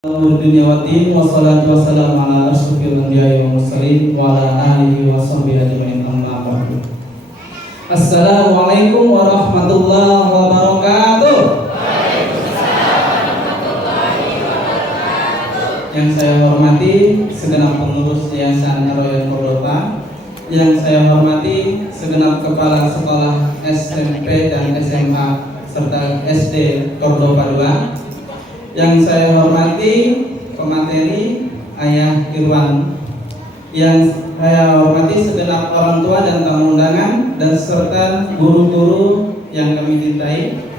Dunia waddin wassalatu wassalamu ala asyrofil anbiya'i wal mursalin wa ala alihi wa sahbihi ajma'in amma ba'du. Assalamualaikum warahmatullahi wabarakatuh. Yang saya hormati segenap pengurus Yayasan Royal Cordova, yang saya hormati segenap kepala sekolah SMP dan SMA serta SD Cordova 2, yang saya hormati pemateri Ayah Irwan, yang saya hormati segenap orang tua dan tamu undangan, dan serta guru-guru yang kami cintai.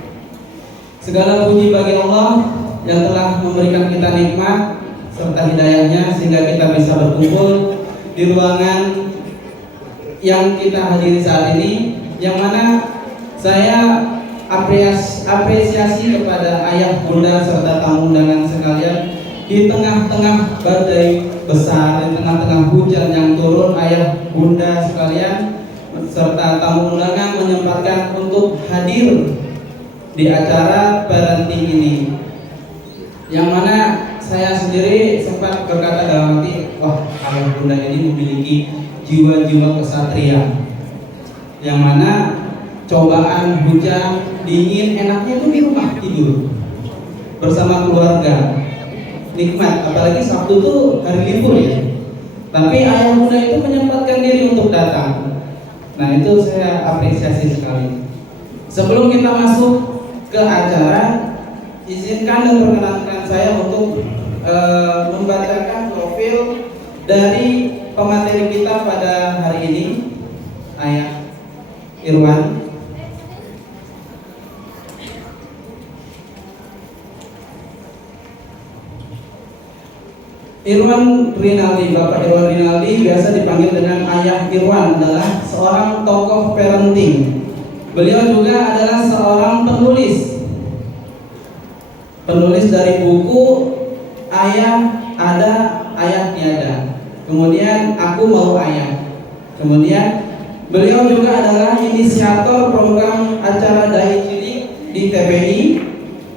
Segala puji bagi Allah yang telah memberikan kita nikmat serta hidayahnya sehingga kita bisa berkumpul di ruangan yang kita hadiri saat ini, yang mana saya apresiasi kepada ayah, bunda, serta tamu undangan sekalian. Di tengah-tengah badai besar, di tengah-tengah hujan yang turun, ayah, bunda sekalian serta tamu undangan menyempatkan untuk hadir di acara parenting ini, yang mana saya sendiri sempat berkata dalam hati, wah, ayah bunda ini memiliki jiwa-jiwa kesatria, yang mana cobaan, hujan, dingin, enaknya itu di rumah tidur bersama keluarga, nikmat. Apalagi Sabtu itu hari libur ya, tapi ayah bunda itu menyempatkan diri untuk datang. Nah, itu saya apresiasi sekali. Sebelum kita masuk ke acara, izinkan dan perkenankan saya untuk membacakan profil dari pemateri kita pada hari ini, Ayah Irwan. Irwan Rinaldi, Bapak Irwan Rinaldi biasa dipanggil dengan Ayah Irwan, adalah seorang tokoh parenting. Beliau juga adalah seorang penulis dari buku Ayah Ada, Ayah Tiada, kemudian Aku Mau Ayah. Kemudian beliau juga adalah inisiator program acara Dai Cilik di TPI.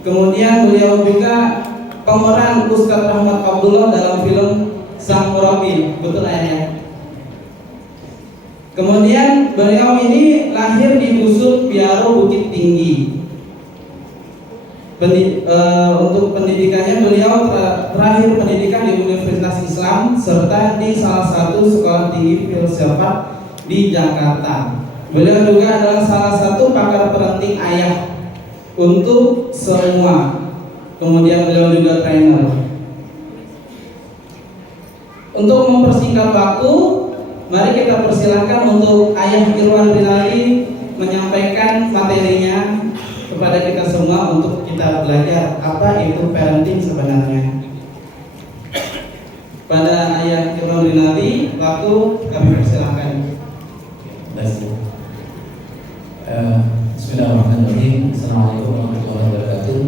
Kemudian beliau juga pemeran Ustadz Rahmat Abdullah dalam film Sang Murabi, betul ayah? Kemudian beliau ini lahir di Dusun Biaro, Bukit Tinggi. Untuk pendidikannya beliau terakhir pendidikan di Universitas Islam serta di salah satu sekolah tinggi filsafat di Jakarta. Beliau juga adalah salah satu pakar parenting ayah untuk semua. Kemudian beliau juga trainer. Untuk mempersingkat waktu, mari kita persilahkan untuk Ayah Irwan Rinaldi menyampaikan materinya kepada kita semua untuk kita belajar apa itu parenting sebenarnya. Pada Ayah Irwan Rinaldi, waktu kami persilahkan. Bismillahirrahmanirrahim. Assalamualaikum warahmatullahi wabarakatuh.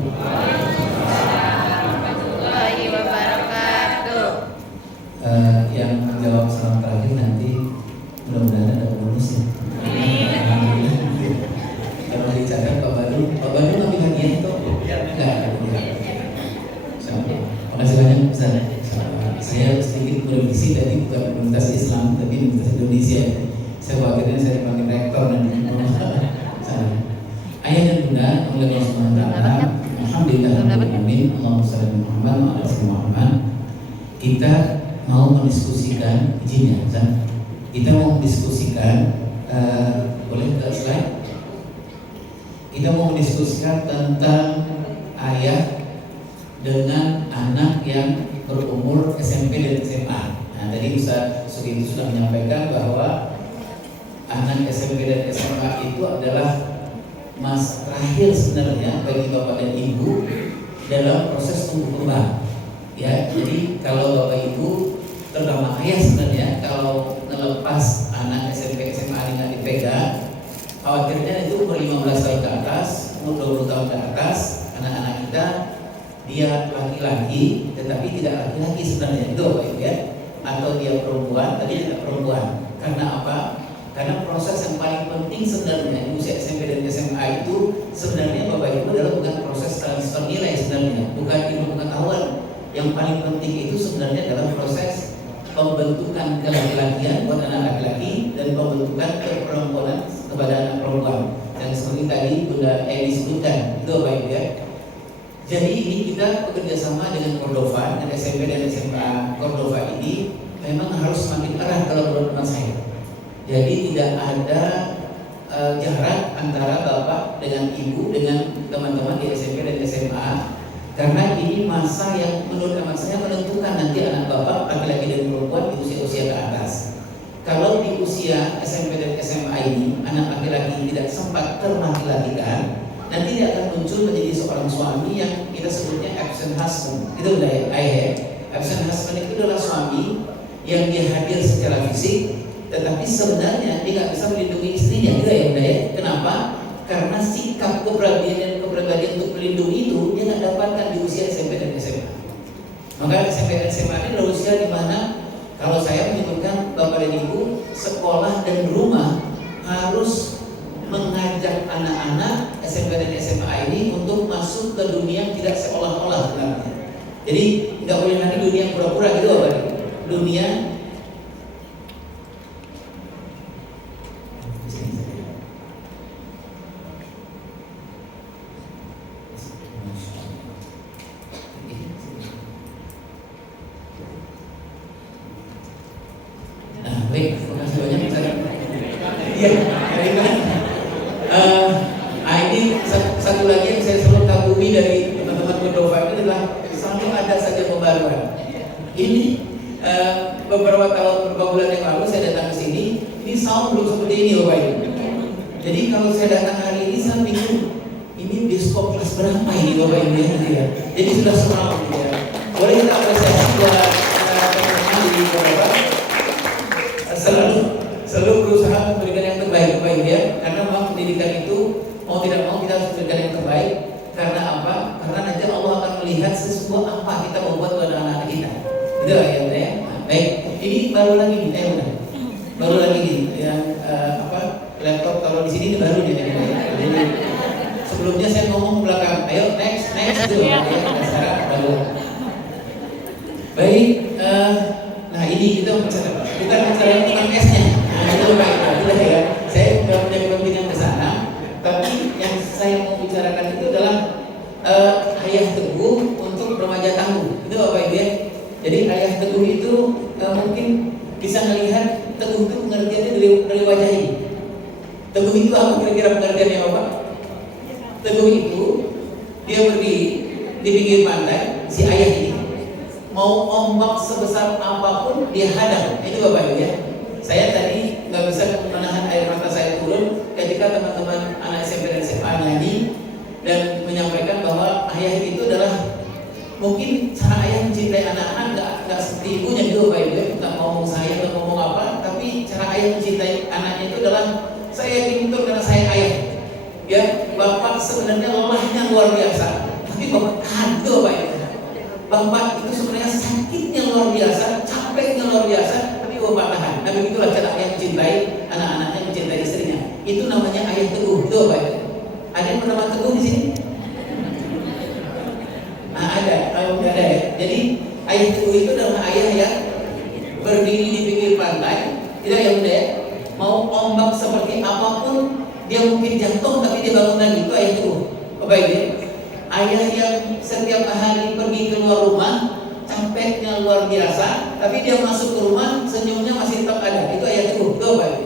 Yang menjawab salam terakhir nanti mudah-mudahan ada bonus ya. Kalau dicatat Pak Badu ngambil hadiah itu enggak? Makasih banyak Ustaz. Saya sedikit berbisi tadi bukan Universitas Islam tapi Universitas Indonesia. Saya khawatirnya saya dipanggil rektor nanti. Ayah dan bunda, oleh Allah Subhanahu wa taala, alhamdulillah, Allahumma shalli ala Muhammad. Kita mau mendiskusikan izinnya, kita mau mendiskusikan boleh ke slide? Kita mau mendiskusikan tentang ayah dengan anak yang berumur SMP dan SMA. Nah, tadi Ustaz Sugito sudah menyampaikan bahwa anak SMP dan SMA itu adalah mas terakhir sebenarnya bagi bapak dan ibu dalam proses tumbuh kembang. Ya, jadi kalau bapak ibu terutama ayah sebenarnya kalau melepas anak SMP SMA tidak dipegang, khawatirnya itu umur 15 tahun ke atas, umur 20 tahun ke atas, anak-anak kita dia laki-laki tetapi tidak laki-laki sebenarnya, itu bapak ibu ya, atau dia perempuan tapi tidak perempuan. Karena apa? Karena proses yang paling penting sebenarnya di usia SMP dan SMA itu sebenarnya bapak ibu adalah bukan proses transfer nilai sebenarnya, bukan ilmu pengetahuan Yang paling penting itu sebenarnya adalah proses pembentukan kelaki-lakian buat anak laki-laki dan pembentukan keperempuanan kepada anak perempuan. Dan seperti tadi Bunda Edi sebutkan, itu apa itu ya? Jadi ini kita bekerja sama dengan Cordova, dan SMP dan SMA Cordova ini memang harus semakin erat kalau menurut teman saya. Jadi tidak ada jarak antara bapak dengan ibu dengan teman-teman di SMP dan SMA, karena ini masa yang menurut teman saya menentukan nanti anak bapak laki-laki dan perempuan di usia-usia ke atas. Kalau di usia SMP dan SMA ini anak laki-laki tidak sempat terlaki-lakikan, nanti dia akan muncul menjadi seorang suami yang kita sebutnya absent husband. Itu udah ya, absent husband itu adalah suami yang dia hadir secara fisik, tetapi sebenarnya dia nggak bisa melindungi istrinya, gitu ya, udah ya. Kenapa? Karena sikap kepribadian untuk melindungi itu dia nggak dapatkan di usia SMP dan SMA. Maka SMP dan SMA ini adalah usia di mana kalau saya menyebutkan bapak dan ibu, sekolah dan rumah harus mengajak anak-anak SMP dan SMA ini untuk masuk ke dunia yang tidak seolah-olah sebenarnya. Jadi nggak boleh nanti dunia yang pura-pura gitu, Bapak. Dunia baik, terima kasih banyak saya. Iya, ini satu lagi yang saya selalu kagumi dari teman-teman Cordova ini adalah selalu ada saja pembaruan. Ini beberapa bulan yang lalu saya datang ke sini, ini sound belum seperti ini, Bapak Ibu. Jadi kalau saya datang hari ini saya bingung, ini bioskop kelas berapa ini, Bapak Ibu ya? Jadi sudah semua, ya. Boleh kita apresiasi buat teman-teman di Cordova. Selalu berusaha memberikan yang terbaik, Bapak Ibu ya, karena memang pendidikan itu mau tidak mau kita harus memberikan yang terbaik. Karena apa? Karena nanti Allah akan melihat sesuatu apa kita membuat buat anak-anak kita. Itu ya, Bunda ya. Nah, baik, ini baru lagi nih, Bunda. Baru lagi nih yang laptop taruh di sini ini baru nih. Jadi sebelumnya saya ngomong belakang, ayo next gitu ya, sekarang baru. Baik, nah ini kita bicara tentang S-nya. Nah, itu Pak, ya. Saya sudah punya kepentingan ke sana, tapi yang saya mau bicarakan itu adalah ayah teguh untuk remaja tangguh. Itu Bapak Ibu ya. Jadi ayah teguh itu mungkin bisa melihat teguh itu pengertiannya dari wajah ini. Teguh itu apa kira-kira pengertiannya Bapak? Teguh itu dia berdiri di pinggir pantai, si ayah ini mau ombak sebesar apapun dia hadang. Itu Bapak Ibu ya. Saya tadi nggak bisa menahan air mata saya turun ketika teman-teman anak SMP dan SMA nyanyi dan menyampaikan bahwa ayah itu adalah mungkin cara ayah mencintai anak-anak nggak seperti ibunya gitu Bapak Ibu ya. Nggak ngomong saya, nggak ngomong apa, tapi cara ayah mencintai anaknya itu adalah saya yakin betul karena saya ayah. Ya, Bapak sebenarnya lelahnya luar biasa, tapi Bapak tahan gitu Bapak Ibu. Bapak itu sebenarnya sakitnya luar biasa, capeknya luar biasa, tapi Bapak tahan. Nah begitulah cara ayah mencintai anak-anaknya, mencintai istrinya. Itu namanya ayah teguh, itu Bapak Ibu. Ada yang bernama teguh di sini? Nah ada, kalau nggak ada ya. Jadi ayah teguh itu adalah ayah yang berdiri di pinggir pantai, tidak ya Bunda ya. Mau ombak seperti apapun, dia mungkin jatuh tapi dia bangun lagi, itu ayah teguh. Bapak Ibu. Ayah yang setiap hari pergi keluar rumah, capeknya luar biasa, tapi dia masuk ke rumah, senyumnya masih tetap ada. Itu ayah teguh, tuh Bapak Ibu.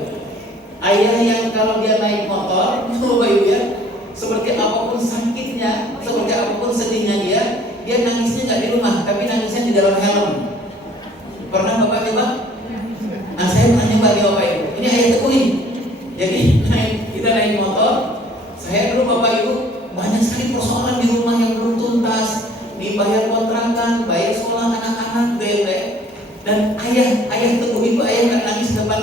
Ayah yang kalau dia naik motor, Bapak Ibu ya, seperti apapun sakitnya, seperti apapun sedihnya dia nangisnya nggak di rumah, tapi nangisnya di dalam helm. Pernah Bapak coba? Nah saya pernah nyoba di Bapak Ibu. Ini ayah teguh ini. Jadi kita naik motor, saya dulu Bapak Ibu banyak sekali persoalan di rumah yang belum tuntas, dibayar kontrakan, bayar sekolah anak-anak, dan ayah teguh itu ayah nggak nangis depan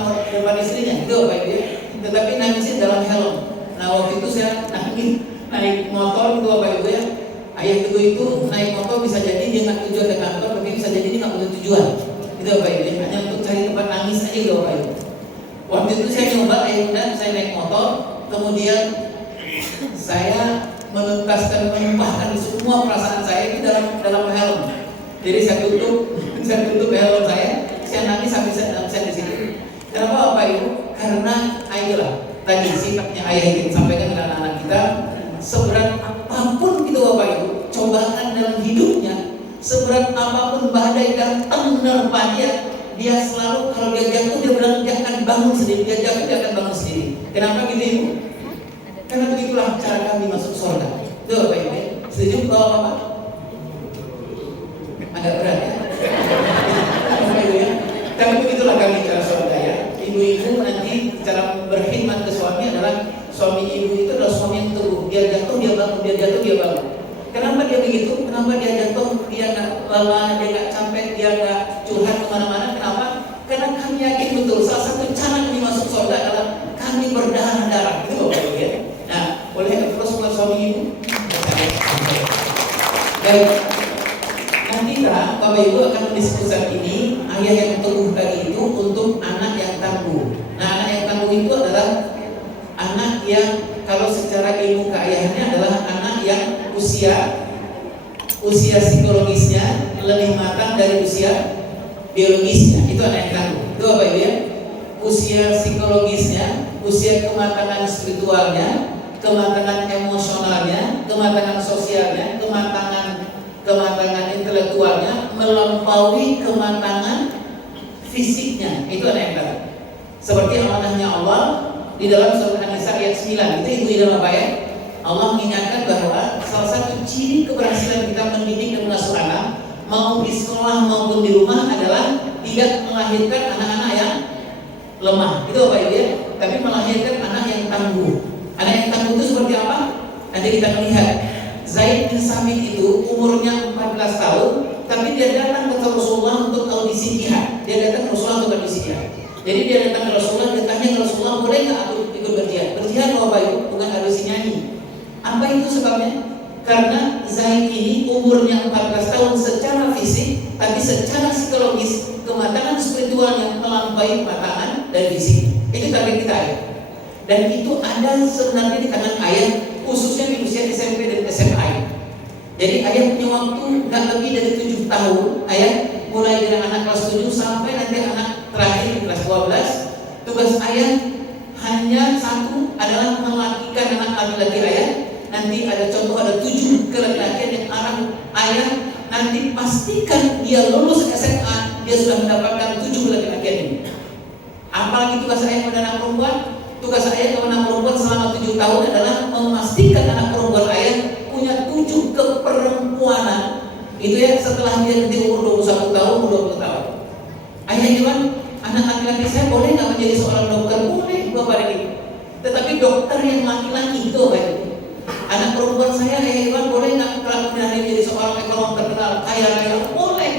istrinya, gitu Bapak Ibu, tetapi nangisnya dalam helm. Nah waktu itu saya naik motor itu Bapak Ibu ya, ayah teguh itu naik motor bisa jadi dia nggak tujuan ke kantor, tapi bisa jadi dia nggak punya tujuan, gitu Bapak Ibu, hanya untuk cari tempat nangis aja gitu Bapak Ibu. Waktu itu saya coba dan saya naik motor, kemudian saya menuntaskan, menumpahkan semua perasaan saya itu dalam helm. Jadi saya tutup helm saya nangis sampai saya di sini. Kenapa Bapak Ibu? Karena ayolah tadi sifatnya ayah ingin sampaikan kepada anak-anak kita, seberat apapun gitu Bapak Ibu, cobaan dalam hidupnya, seberat apapun badai datang menerpa dia selalu kalau dia jatuh dia bilang dia akan bangun sendiri, dia jatuh dia akan bangun sendiri. Kenapa gitu Ibu? Karena begitulah cara kami masuk surga. Tuh Bapak Ibu, setuju bahwa Bapak? Agak berat ya. Bapak Ibu ya. Tapi begitulah kami cara surga ya. Ibu-ibu nanti cara berkhidmat ke suami adalah suami ibu itu adalah suami yang teguh. Dia jatuh dia bangun, dia jatuh dia bangun. Kenapa dia begitu? Kenapa dia jatuh? Dia nggak lelah, dia nggak capek, dia nggak curhat kemana-mana. Kenapa? Karena kami yakin betul salah satu cara kami masuk surga adalah kami berdarah-darah. Itu Bapak Ibu ya. Nah, boleh terus buat suami ibu. Baik. Nanti Bapak Ibu akan mendiskusikan ini ayah yang teguh tadi itu untuk anak yang tangguh. Nah, anak yang tangguh itu adalah anak yang kalau secara ilmu keayahannya adalah anak yang usia psikologisnya lebih matang dari usia biologisnya. Itu anak yang tangguh. Itu Bapak Ibu ya. Usia psikologisnya, usia kematangan spiritualnya, kematangan emosionalnya, kematangan sosialnya, kematangan intelektualnya melampaui kematangan fisiknya. Itu anak yang tangguh. Seperti amanahnya Allah di dalam surat An-Nisa ayat 9. Itu ibu dan bapak ya. Allah mengingatkan bahwa salah satu ciri keberhasilan kita mendidik dan mengasuh anak, mau di sekolah maupun di rumah, adalah tidak melahirkan anak-anak yang lemah. Itu Bapak Ibu ya. Tapi melahirkan anak yang tangguh. Anak yang tangguh itu seperti apa? Nanti kita melihat. Zaid bin Samit itu umurnya 14 tahun, tapi dia datang ke Rasulullah untuk audisi jihad. Dia datang ke Rasulullah untuk audisi jihad. Jadi dia datang ke Rasulullah, dia tanya ke Rasulullah, boleh nggak aku ikut berjihad? Berjihad Bapak Ibu, bukan audisi nyanyi. Apa itu sebabnya? Karena Zaid ini umurnya 14 tahun secara fisik, tapi secara psikologis kematangan spiritualnya melampaui kematangan dari fisik. Itu target kita ya. Dan itu ada sebenarnya di tangan ayah, khususnya di usia SMP dan SMA. Jadi ayah punya waktu nggak lebih dari 7 tahun. Ayah mulai dari anak kelas 7 sampai nanti anak terakhir di kelas 12. Tugas ayah hanya satu, adalah melatihkan anak laki-laki ayah. Nanti ada contoh, ada 7 kelaki-lakian yang arah ayah nanti pastikan dia lulus SMA, dia sudah mendapatkan 7 kelaki-lakian ini. Apalagi tugas ayah pada anak perempuan. Tugas ayah kepada anak perempuan selama 7 tahun adalah memastikan anak perempuan ayah punya 7 keperempuanan. Itu ya, setelah dia nanti umur 21 tahun, 20 tahun. Ayah Iwan, anak laki-laki saya boleh nggak menjadi seorang dokter? Boleh Bapak ini. Tetapi dokter yang laki-laki itu Bapak. Anak perempuan saya Ayah Iwan boleh nggak menjadi seorang ekonom terkenal kaya raya? Boleh.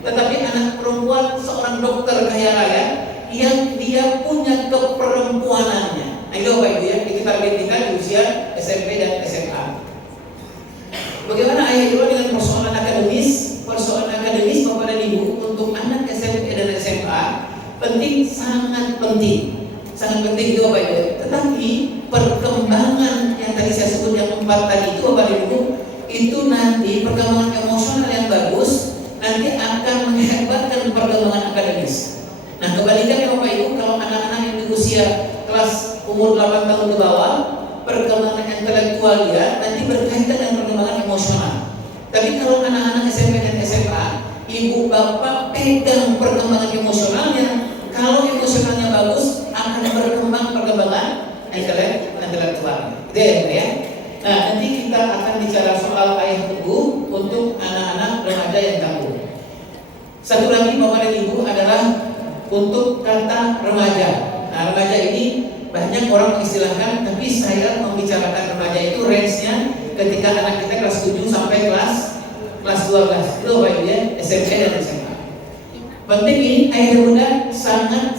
Tetapi anak perempuan seorang dokter kaya raya yang dia punya keperempuanannya. Nah itu Bapak Ibu ya, itu target kita di usia SMP dan SMA. Bagaimana Ayah Ibu dengan persoalan akademis? Persoalan akademis Bapak dan Ibu untuk anak SMP dan SMA penting, sangat penting. Sangat penting itu Bapak Ibu. Tetapi perkembangan yang tadi saya sebut yang 4 tadi itu Bapak dan Ibu, itu nanti perkembangan emosional yang bagus nanti akan menghebatkan perkembangan akademis. Nah kebalikannya Bapak Ibu, kalau anak-anak yang di usia kelas umur 8 tahun ke bawah, perkembangan intelektual dia nanti berkaitan dengan perkembangan emosional. Tapi kalau anak-anak SMP dan SMA, ibu bapak pegang perkembangan emosionalnya. Kalau emosionalnya bagus, akan berkembang perkembangan intelektual. Itu ya. Nah nanti kita akan bicara soal ayah teguh untuk anak-anak remaja yang tangguh. Satu lagi Bapak dan Ibu adalah untuk kata remaja. Nah remaja ini banyak orang mengistilahkan, tapi saya membicarakan remaja itu range-nya ketika anak kita kelas 7 sampai kelas 12. Itu Bapak Ibu ya, SMP dan SMA. Penting ini ayah dan bunda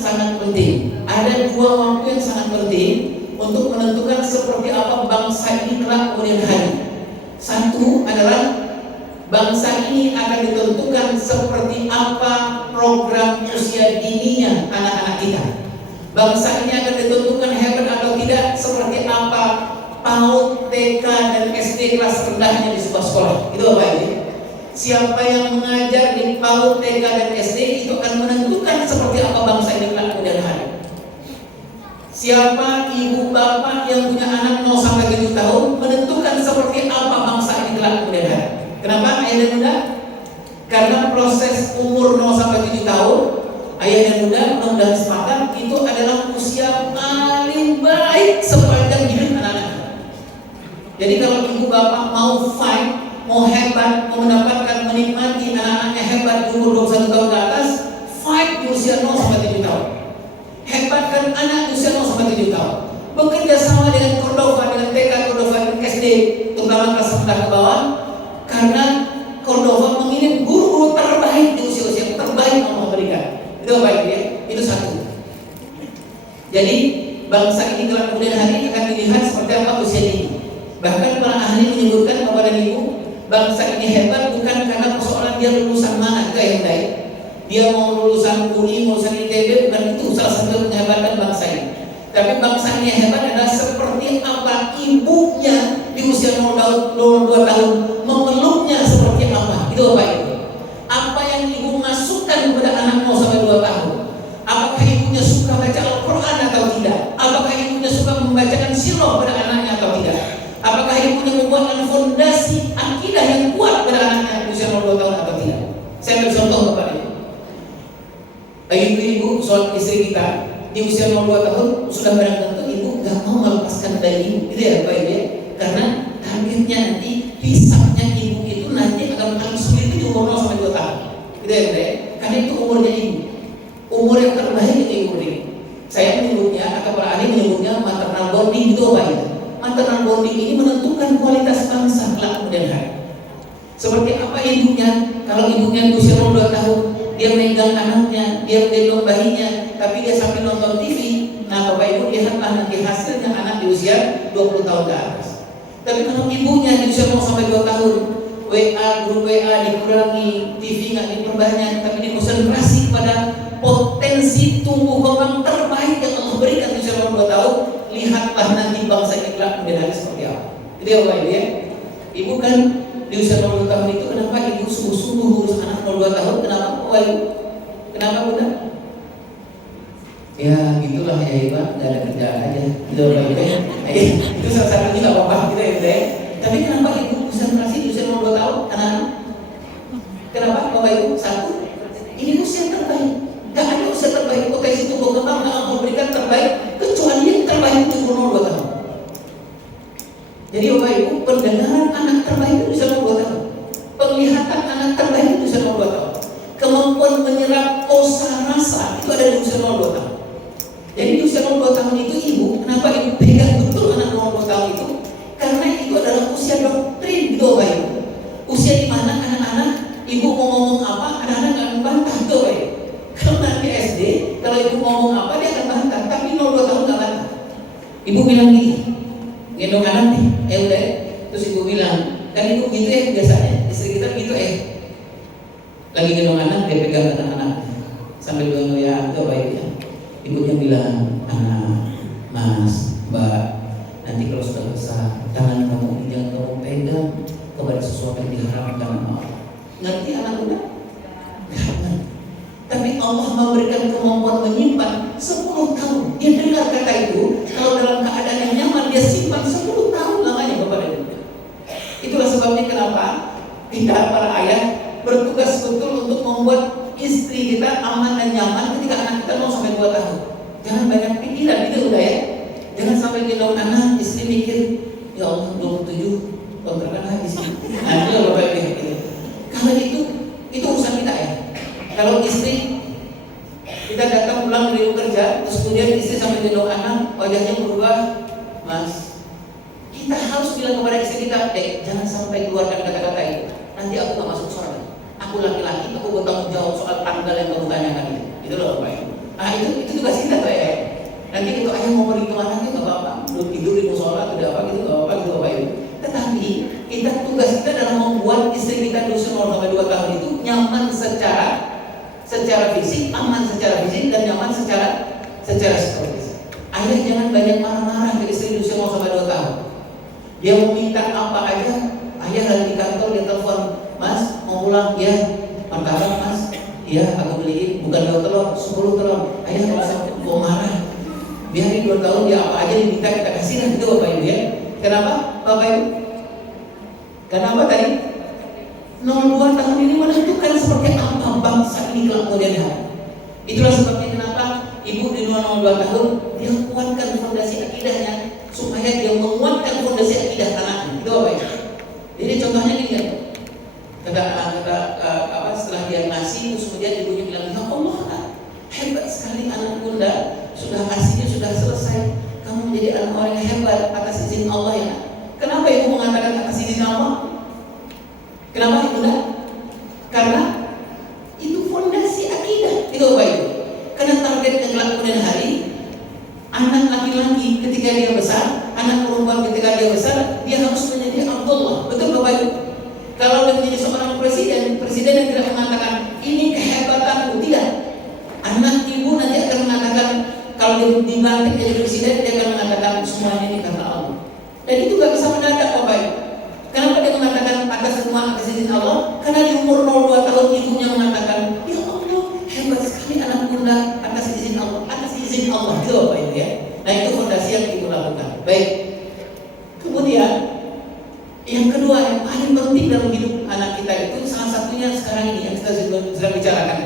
sangat penting. Ada 2 waktu yang sangat penting untuk menentukan seperti apa bangsa ini kelak kemudian hari. Satu adalah bangsa ini akan ditentukan seperti apa program usia dininya anak-anak kita. Bangsa ini akan ditentukan hebat atau tidak seperti apa PAUD, TK, dan SD kelas rendahnya di sebuah sekolah. Itu Bapak Ibu. Siapa yang mengajar di PAUD, TK, dan SD itu akan menentukan seperti apa bangsa ini kelak kemudian hari. Siapa ibu bapak yang punya anak 0 sampai 7 tahun menentukan seperti apa bangsa ini kelak kemudian hari. Kenapa ayah dan bunda? Karena proses umur 0 sampai 7 tahun, ayah dan bunda mudah-mudahan sepakat, itu adalah usia paling baik sepanjang hidup anak-anak. Jadi kalau ibu bapak mau fight, mau hebat, mau mendapatkan menikmati anak-anaknya hebat di umur 21 tahun ke atas, fight di usia 0 sampai 7 tahun. Hebatkan anak di usia 0 sampai 7 tahun. Bekerja sama dengan Cordova, dengan TK, Cordova, dengan SD, terutama kelas rendah ke bawah, karena Cordova mengirim guru-guru terbaik di usia-usia terbaik yang memberikan. Itu baik ya, itu satu. Jadi bangsa ini kelak kemudian hari akan dilihat seperti apa usia ini. Bahkan para ahli menyebutkan Bapak dan Ibu, bangsa ini hebat bukan karena persoalan dia lulusan mana, itu yang baik. Dia mau lulusan UI, mau lulusan ITB, bukan itu salah satu penghebatan bangsa ini. Tapi bangsa ini hebat adalah seperti apa ibunya di usia 0 tahun, 2 tahun memeluknya seperti apa. Itu Bapak Ibu. Apa yang ibu masukkan kepada anak 0 sampai 2 tahun? Apakah ibunya suka baca Al-Quran atau tidak? Apakah ibunya suka membacakan sirah pada anaknya atau tidak? Apakah ibunya membuatkan fondasi akidah yang kuat pada anaknya di usia 0 tahun atau tidak? Saya ambil contoh Bapak Ibu. Ibu soal istri kita di usia 0 tahun sudah barang tentu ibu gak mau melepaskan bayi ibu, gitu ya Bapak Ibu ya? Karena targetnya nanti hisapnya ibu itu nanti akan paling sulit di umur 0 sampai 2 tahun, gitu ya Bapak ya? Karena itu umurnya ibu, umur yang terbaik itu ibu ini. Saya menyebutnya atau para ahli menyebutnya maternal bonding, gitu Bapak Ibu. Maternal bonding ini menentukan kualitas bangsa kelak kemudian hari. Seperti apa ibunya? Kalau ibunya di usia 2 tahun, dia megang anaknya, dia gendong bayinya, tapi dia sambil nonton TV. Nah Bapak Ibu lihatlah nanti hasilnya anak di usia 20 tahun ke atas. Tapi kalau ibunya di usia 0 sampai 2 tahun, grup WA dikurangi, TV nggak diperbanyak, tapi dikonsentrasi pada potensi tumbuh kembang terbaik yang Allah berikan di usia 2 tahun, lihatlah nanti bangsa ini kelak kemudian hari seperti apa. Itu ya Bapak Ibu ya. Ibu kan di usia 0 tahun itu kenapa ibu sungguh-sungguh ngurus anak 0 tahun? Kenapa Bapak Ibu? Kenapa Bunda? Ya gitulah ya Ibu, nggak ada kerjaan aja. Itu Bapak Ibu ya. Itu salah satunya nggak apa-apa gitu ya Ibu ya. Tapi kenapa ibu konsentrasi di usia 0 tahun anak-anak? Kenapa Bapak Ibu? Satu, ini usia terbaik. Gak ada usia terbaik, potensi tumbuh kembang yang Allah berikan terbaik kecuali yang terbaik di umur 0 tahun. Jadi Bapak Ibu, pendengaran anak terbaik itu bisa 2 tahun. Penglihatan anak terbaik itu bisa 2 tahun. Kemampuan menyerap kosa rasa itu ada di usia 2 tahun. Jadi di usia 2 tahun itu ibu, kenapa ibu pegang betul anak 2 tahun itu? Karena itu adalah usia doktrin gitu Bapak Ibu. Usia di mana anak-anak ibu mau ngomong apa, anak-anak nggak akan bantah gitu Bapak Ibu. Kalau nanti SD, kalau ibu ngomong apa dia akan bantah, tapi 2 tahun nggak bantah. Ibu bilang gini, gendong anak nih, udah. Terus ibu bilang, kan ibu gitu ya biasanya, istri kita gitu lagi gendong anak, dia pegang anak-anak sambil bilang ya, itu baik ya. Ibunya bilang, anak, mas, mbak, nanti kalau sudah besar, tangan kamu ini jangan kamu pegang kepada sesuatu yang diharamkan Allah. Ngerti anak udah? Tapi Allah memberikan kemampuan menyimpan 10 tahun. Dia dengar kata itu, kalau dalam keadaan yang nyaman dia simpan 10 tahun lamanya Bapak dan Ibu. Itulah sebabnya kenapa kita para ayah bertugas betul untuk membuat istri kita aman dan nyaman ketika anak kita 0 sampai 2 tahun. Jangan banyak pikiran gitu udah ya. Jangan sampai gendong anak istri mikir, ya Allah 27 kontrakan habis. Nah itu Bapak Ibu. Kalau itu urusan kita ya. Kalau istri kita datang pulang dari kerja, terus kemudian istri sampai gendong anak, wajahnya berubah, mas, kita harus bilang kepada istri kita, jangan sampai keluarkan kata-kata itu. Nanti aku gak masuk surga. Aku laki-laki, aku bertanggung jawab soal tanggal yang kamu tanyakan itu. Itu loh Bapak Ibu. Ah itu tugas kita tuh ya. Nanti kalau ayah mau pergi kemana itu nggak apa-apa, belum tidur di musola atau apa gitu nggak apa-apa gitu Bapak Ibu. Tetapi tugas kita dalam membuat istri kita di usia 0 sampai 2 tahun itu nyaman secara fisik, aman secara fisik, dan nyaman secara psikologis. Ayah jangan banyak marah-marah ke istri di usia 0 sampai 2 tahun. Dia mau minta apa aja, ayah lagi di kantor dia telepon, mas mau pulang ya, martabak mas, dia aku beliin bukan 2 telur, 10 telur. Ayah nggak usah bawa marah. Biarin 2 tahun dia apa aja diminta kita kasih lah gitu Bapak Ibu ya. Kenapa Bapak Ibu? Kenapa tadi? 02 tahun ini menentukan seperti apa bangsa ini kelak kemudian hari. Itulah sebabnya kenapa ibu di 02 tahun dia kuatkan fondasi akidahnya supaya dia menguatkan fondasi akidah anaknya. Itu Bapak Ibu. Jadi contohnya gini kan. Setelah dia ngasih terus kemudian ibunya bilang, ya Allah, hebat sekali anak bunda, sudah ngasihnya sudah selesai, kamu menjadi anak orang yang hebat atas izin Allah ya. Kenapa ibu mengatakan atas izin Allah? Kenapa bunda? Karena itu fondasi akidah, itu Bapak Ibu. Karena targetnya kelak kemudian hari, anak laki-laki ketika dia besar, anak perempuan ketika dia besar, dia harus menjadi Abdullah, betul Bapak Ibu? Kalau dia menjadi seorang presiden yang tidak mengatakan ini kehebatanku, tidak. Anak ibu nanti akan mengatakan, kalau dia dilantik jadi presiden, dia akan mengatakan semuanya ini karena Allah. Dan itu gak bisa mendadak Bapak Ibu. Kenapa dia mengatakan atas semua atas izin Allah? Karena di umur 02 tahun ibunya mengatakan, ya Allah, hebat sekali anak bunda atas izin Allah, itu Bapak Ibu ya. Nah itu fondasi yang ibu lakukan. Baik. Kemudian yang kedua yang paling penting dalam hidup anak kita itu salah satunya sekarang ini yang kita sedang bicarakan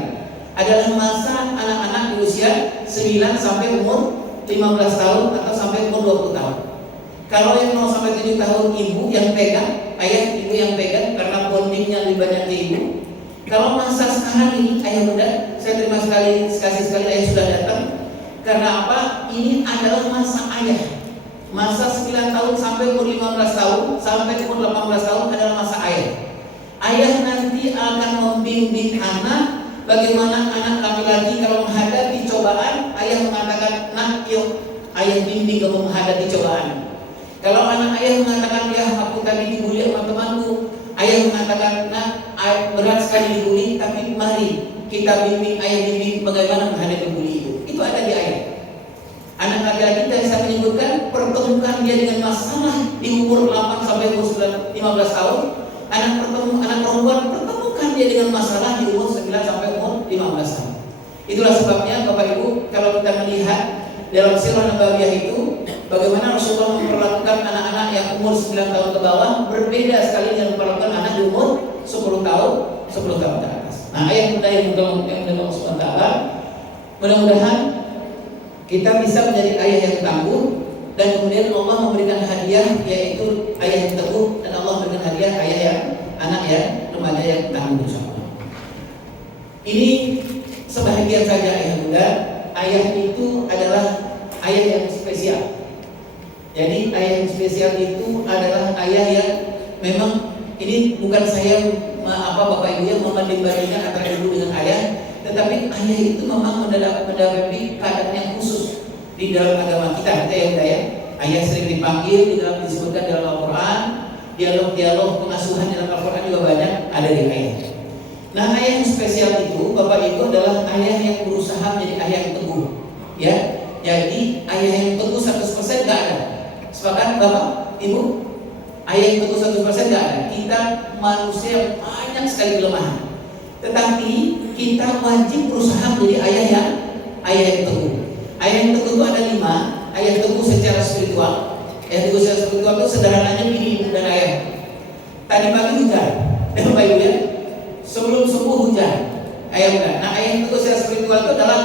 adalah masa anak-anak di usia 9 sampai umur 15 tahun atau sampai umur 20 tahun. Kalau yang 0 sampai 7 tahun ibu yang pegang, ayah ibu yang pegang karena bondingnya lebih banyak ke ibu. Kalau masa sekarang ini ayah bunda, saya terima sekali ayah sudah datang. Karena apa? Ini adalah masa ayah. Masa 9 tahun sampai umur 15 tahun sampai umur 18 tahun adalah masa ayah. Ayah nanti akan membimbing anak bagaimana anak laki-laki kalau menghadapi cobaan, ayah mengatakan, "Nak, yuk, ayah bimbing kamu menghadapi cobaan." Kalau anak ayah mengatakan, "Ya, aku tadi dibully sama temanku." Ayah mengatakan, "Nak, berat sekali dibully, tapi mari kita bimbing, ayah bimbing bagaimana menghadapi bully itu." Itu ada di ayah. Anak laki-laki tadi saya menyebutkan pertemukan dia dengan masalah di umur 8 sampai umur 15 tahun. Anak perempuan pertemukan dia dengan masalah di umur 9 sampai umur 15 tahun. Itulah sebabnya Bapak Ibu, kalau kita melihat dalam sirah Nabawiyah itu bagaimana Rasulullah memperlakukan anak-anak yang umur 9 tahun ke bawah berbeda sekali dengan memperlakukan anak di umur 10 tahun ke atas. Nah, ayat yang mudah-mudahan sementara, mudah-mudahan kita bisa menjadi ayah yang tangguh dan kemudian Allah memberikan hadiah yaitu ayah yang teguh dan Allah memberikan hadiah ayah yang anak yang remaja yang tangguh. Ini sebahagian saja ayah bunda. Ayah itu adalah ayah yang spesial. Jadi ayah yang spesial itu adalah ayah yang memang ini bukan saya Bapak Ibu yang membanding-bandingkan antara ibu dengan ayah. Tetapi ayah itu memang mendapati keadaan yang khusus di dalam agama kita ya bunda ya. Ayah sering dipanggil di dalam disebutkan dalam Al-Quran, dialog pengasuhan dalam Al-Quran juga banyak ada di ayah. Nah ayah yang spesial itu Bapak Ibu adalah ayah yang berusaha menjadi ayah yang teguh ya. Jadi ayah yang teguh 100% nggak ada. Sepakat Bapak Ibu? Ayah yang teguh 100% nggak ada. Kita manusia yang banyak sekali kelemahan. Tetapi kita wajib berusaha menjadi ayah yang teguh. Ayah yang teguh itu ada 5. Ayah teguh secara spiritual. Ayah teguh secara spiritual itu sederhananya gini ibu dan ayah. Tadi pagi hujan, Bapak Ibu ya. Sebelum subuh hujan, ayah bukan. Nah ayah yang teguh secara spiritual itu adalah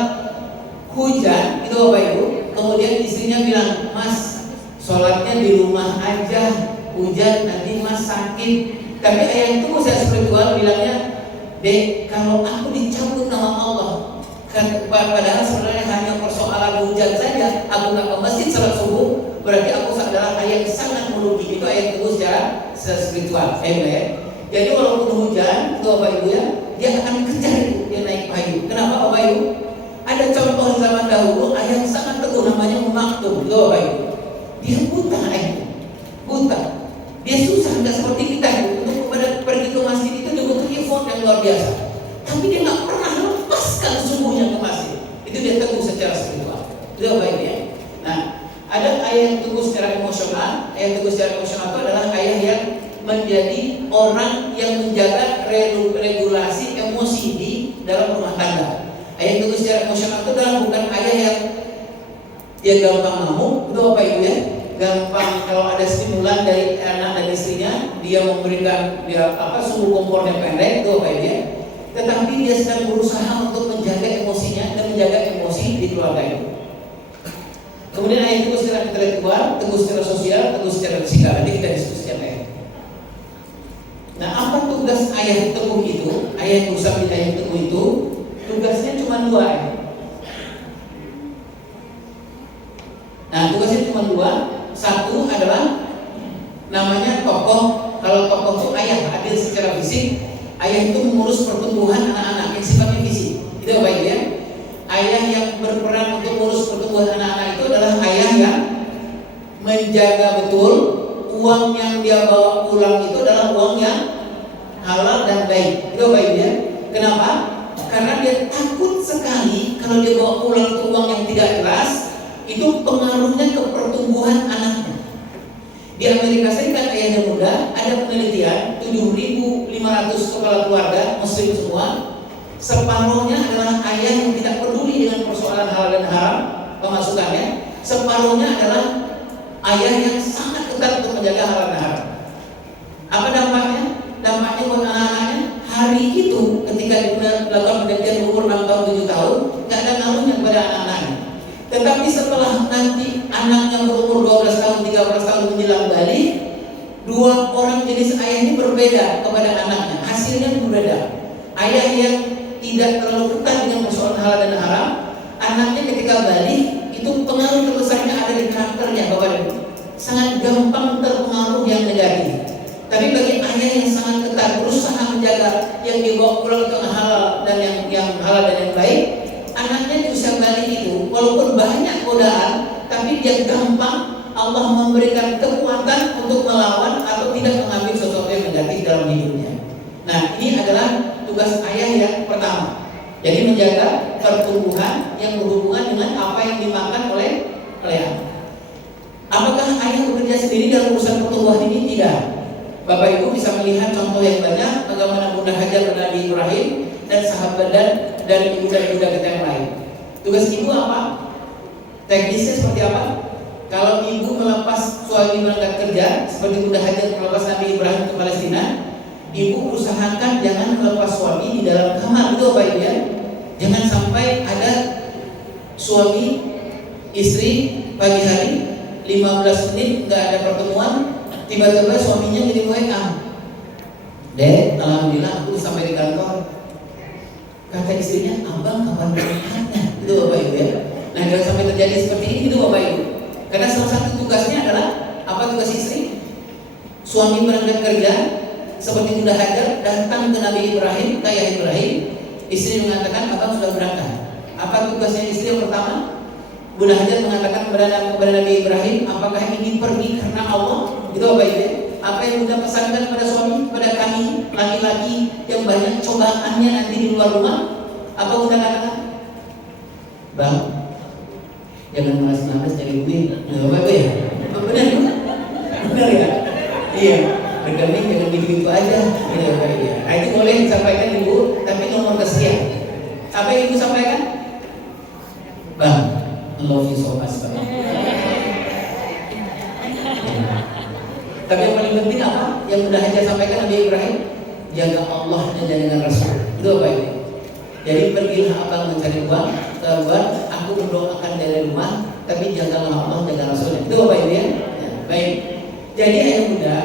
hujan, itu Bapak Ibu. Kemudian istrinya bilang, "Mas, sholatnya di rumah aja, hujan nanti Mas sakit." Tapi ayah yang teguh secara spiritual bilangnya, "Dek, kalau aku dicabut nama Allah, padahal sebenarnya hanya persoalan hujan saja, aku nggak ke masjid salat subuh, berarti aku adalah ayah yang sangat merugi." Itu ayah teguh secara spiritual, ya. Jadi walaupun hujan, itu Bapak Ibu ya, dia akan kejar itu, dia naik payung. Kenapa Bapak Ibu? Ada contoh zaman dahulu ayah yang sangat teguh namanya Maktum, itu Bapak Ibu. Dia buta buta. Dia susah, nggak seperti kita untuk pergi ke masjid itu butuh effort yang luar biasa. Tapi dia nggak pernah lepaskan sungguhnya ke masjid. Itu dia teguh secara spiritual. Itu baik ya. Nah, ada ayah yang teguh secara emosional. Ayah yang teguh secara emosional itu adalah ayah yang menjadi orang yang menjaga regulasi emosi di dalam rumah secara emosional itu adalah bukan ayah yang dia gampang ngamuk, itu Bapak Ibu ya. Gampang kalau ada stimulan dari anak dan istrinya, dia memberikan suhu kompornya pendek, itu Bapak Ibu ya. Tetapi dia sedang berusaha untuk menjaga emosinya dan menjaga emosi di keluarga itu. Kemudian ayah teguh secara intelektual, teguh secara sosial, teguh secara fisikal. Nanti kita diskusikan ayah. Nah, apa tugas ayah teguh itu? Ayah yang berusaha menjadi ayah teguh itu tugasnya cuma dua ya. Nah, tugasnya cuma dua. Satu adalah namanya tokoh. Kalau tokoh itu ayah hadir secara fisik. Ayah itu mengurus pertumbuhan anak-anak yang sifatnya fisik. Itu Bapak Ibu ya. Ayah yang berperan untuk mengurus pertumbuhan anak-anak itu adalah ayah yang menjaga betul uang yang dia bawa pulang itu adalah uang yang halal dan baik. Itu Bapak Ibu ya. Kenapa? Karena dia takut sekali kalau dia bawa pulang itu uang yang tidak jelas, itu pengaruhnya ke pertumbuhan anaknya. Di Amerika Serikat ayah dan bunda ada penelitian 7.500 kepala keluarga muslim semua, separuhnya adalah ayah yang tidak peduli dengan persoalan halal dan haram pemasukannya, separuhnya adalah ayah yang sangat ketat untuk menjaga halal dan haram. Apa dampaknya? Dampaknya buat anak-anaknya hari itu ketika dilakukan penelitian umur 6 tahun 7 tahun nggak ada ngaruhnya kepada anak-anaknya. Tetapi setelah nanti anaknya berumur 12 tahun, 13 tahun menjelang balik, dua orang jenis ayah ini berbeda kepada anaknya. Hasilnya berbeda. Ayah yang tidak terlalu ketat dengan persoalan halal dan haram, anaknya ketika balik itu pengaruh terbesarnya ada di karakternya Bapak Ibu. Sangat gampang terpengaruh yang negatif. Tapi bagi ayah yang sangat ketat berusaha menjaga yang dibawa pulang itu halal dan yang halal dan yang baik, anaknya di usia balik itu walaupun banyak godaan, tapi dia gampang Allah memberikan kekuatan untuk melawan atau tidak mengambil sesuatu yang negatif dalam hidupnya. Nah, ini adalah tugas ayah yang pertama. Jadi menjaga pertumbuhan yang berhubungan dengan apa yang dimakan oleh anak. Apakah ayah bekerja sendiri dalam urusan pertumbuhan ini? Tidak. Bapak Ibu bisa melihat contoh yang banyak bagaimana Bunda Hajar dan Nabi Ibrahim dan sahabat dan ibu dan bunda kita yang lain. Tugas ibu apa? Teknisnya seperti apa? Kalau ibu melepas suami berangkat kerja seperti Bunda Hajar melepas Nabi Ibrahim ke Palestina, ibu usahakan jangan melepas suami di dalam kamar, itu Bapak Ibu ya. Jangan sampai ada suami istri pagi hari 15 menit nggak ada pertemuan, tiba-tiba suaminya jadi WA, Dek, alhamdulillah aku sampai di kantor. Kata istrinya, abang kapan berangkatnya? Itu Bapak Ibu ya. Nah, jangan sampai terjadi seperti ini, itu Bapak Ibu. Karena salah satu tugasnya adalah apa tugas istri? Suami berangkat kerja, seperti Bunda Hajar datang ke Nabi Ibrahim, ke ayah Ibrahim. Istri mengatakan, abang sudah berangkat. Apa tugasnya istri yang pertama? Bunda Hajar mengatakan kepada Nabi Ibrahim, apakah ini pergi karena Allah? Itu Bapak Ibu. Apa yang Bunda pesankan pada suami, pada kami laki-laki yang banyak cobaannya nanti di luar rumah? Apa Bunda katakan? Bang, jangan malas-malas cari duit. Bapak Ibu ya? Benar? Benar ya? Iya. Rekening jangan gitu-gitu aja. Iya Bapak Ibu ya. Nah, itu boleh disampaikan Ibu, tapi nomor kesekian. Apa yang Ibu sampaikan? Bang, love you so much, Bang. Tapi yang paling penting apa? Yang Bunda Hajar sampaikan Nabi Ibrahim, jaga Allah dan jaga Rasul. Itu apa ini? Jadi pergilah abang mencari uang, keluar, aku berdoakan dari rumah, tapi jagalah Allah, jaga Rasul. Itu apa ini ya? Baik. Jadi ayah bunda,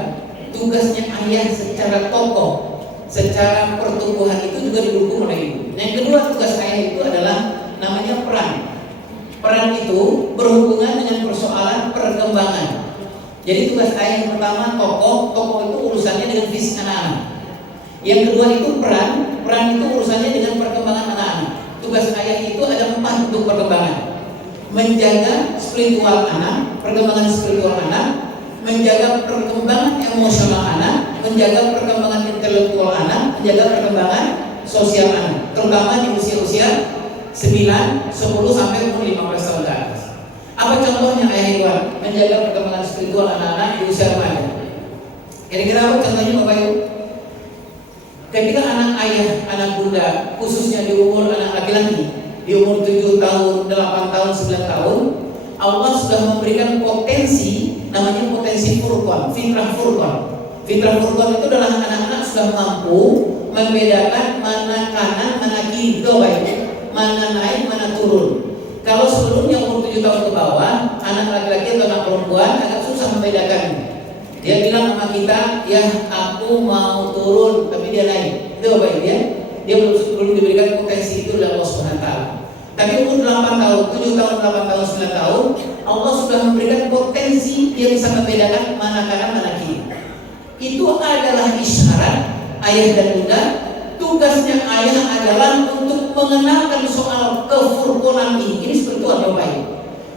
tugasnya ayah secara tokoh, secara pertumbuhan itu juga didukung oleh ibu. Yang kedua tugas ayah itu adalah namanya peran. Peran itu berhubungan dengan persoalan perkembangan. Jadi tugas ayah yang pertama tokoh itu urusannya dengan fisik anak-anak. Yang kedua itu peran itu urusannya dengan perkembangan anak-anak. Tugas ayah itu ada 4 untuk perkembangan: menjaga spiritual anak, perkembangan spiritual anak, menjaga perkembangan emosional anak, menjaga perkembangan intelektual anak, menjaga perkembangan sosial anak, terutama di usia-usia 9, 10 sampai umur 15 tahun ke atas. Apa contohnya ayah Iwan menjaga perkembangan spiritual anak-anak di usia remaja? Kira-kira apa contohnya Bapak Ibu? Ketika anak ayah, anak bunda, khususnya di umur anak laki-laki, di umur 7 tahun, 8 tahun, 9 tahun, Allah sudah memberikan potensi, namanya potensi furqan, fitrah furqan. Fitrah furqan itu adalah anak-anak sudah mampu membedakan mana kanan, mana kiri, mana naik, mana turun. Kalau sebelumnya umur 7 tahun ke bawah, anak laki-laki atau anak perempuan agak susah membedakan. Dia bilang sama kita, ya aku mau turun, tapi dia naik. Itu apa ya? Dia belum diberikan potensi itu oleh Allah Subhanahu wa taala. Tapi umur 8 tahun, 7 tahun, 8 tahun, 9 tahun, Allah sudah memberikan potensi dia bisa membedakan mana kanan, mana kiri. Itu adalah isyarat ayah dan bunda. Tugasnya ayah adalah untuk mengenalkan soal kefurqanan ini. Ini spiritual yang baik.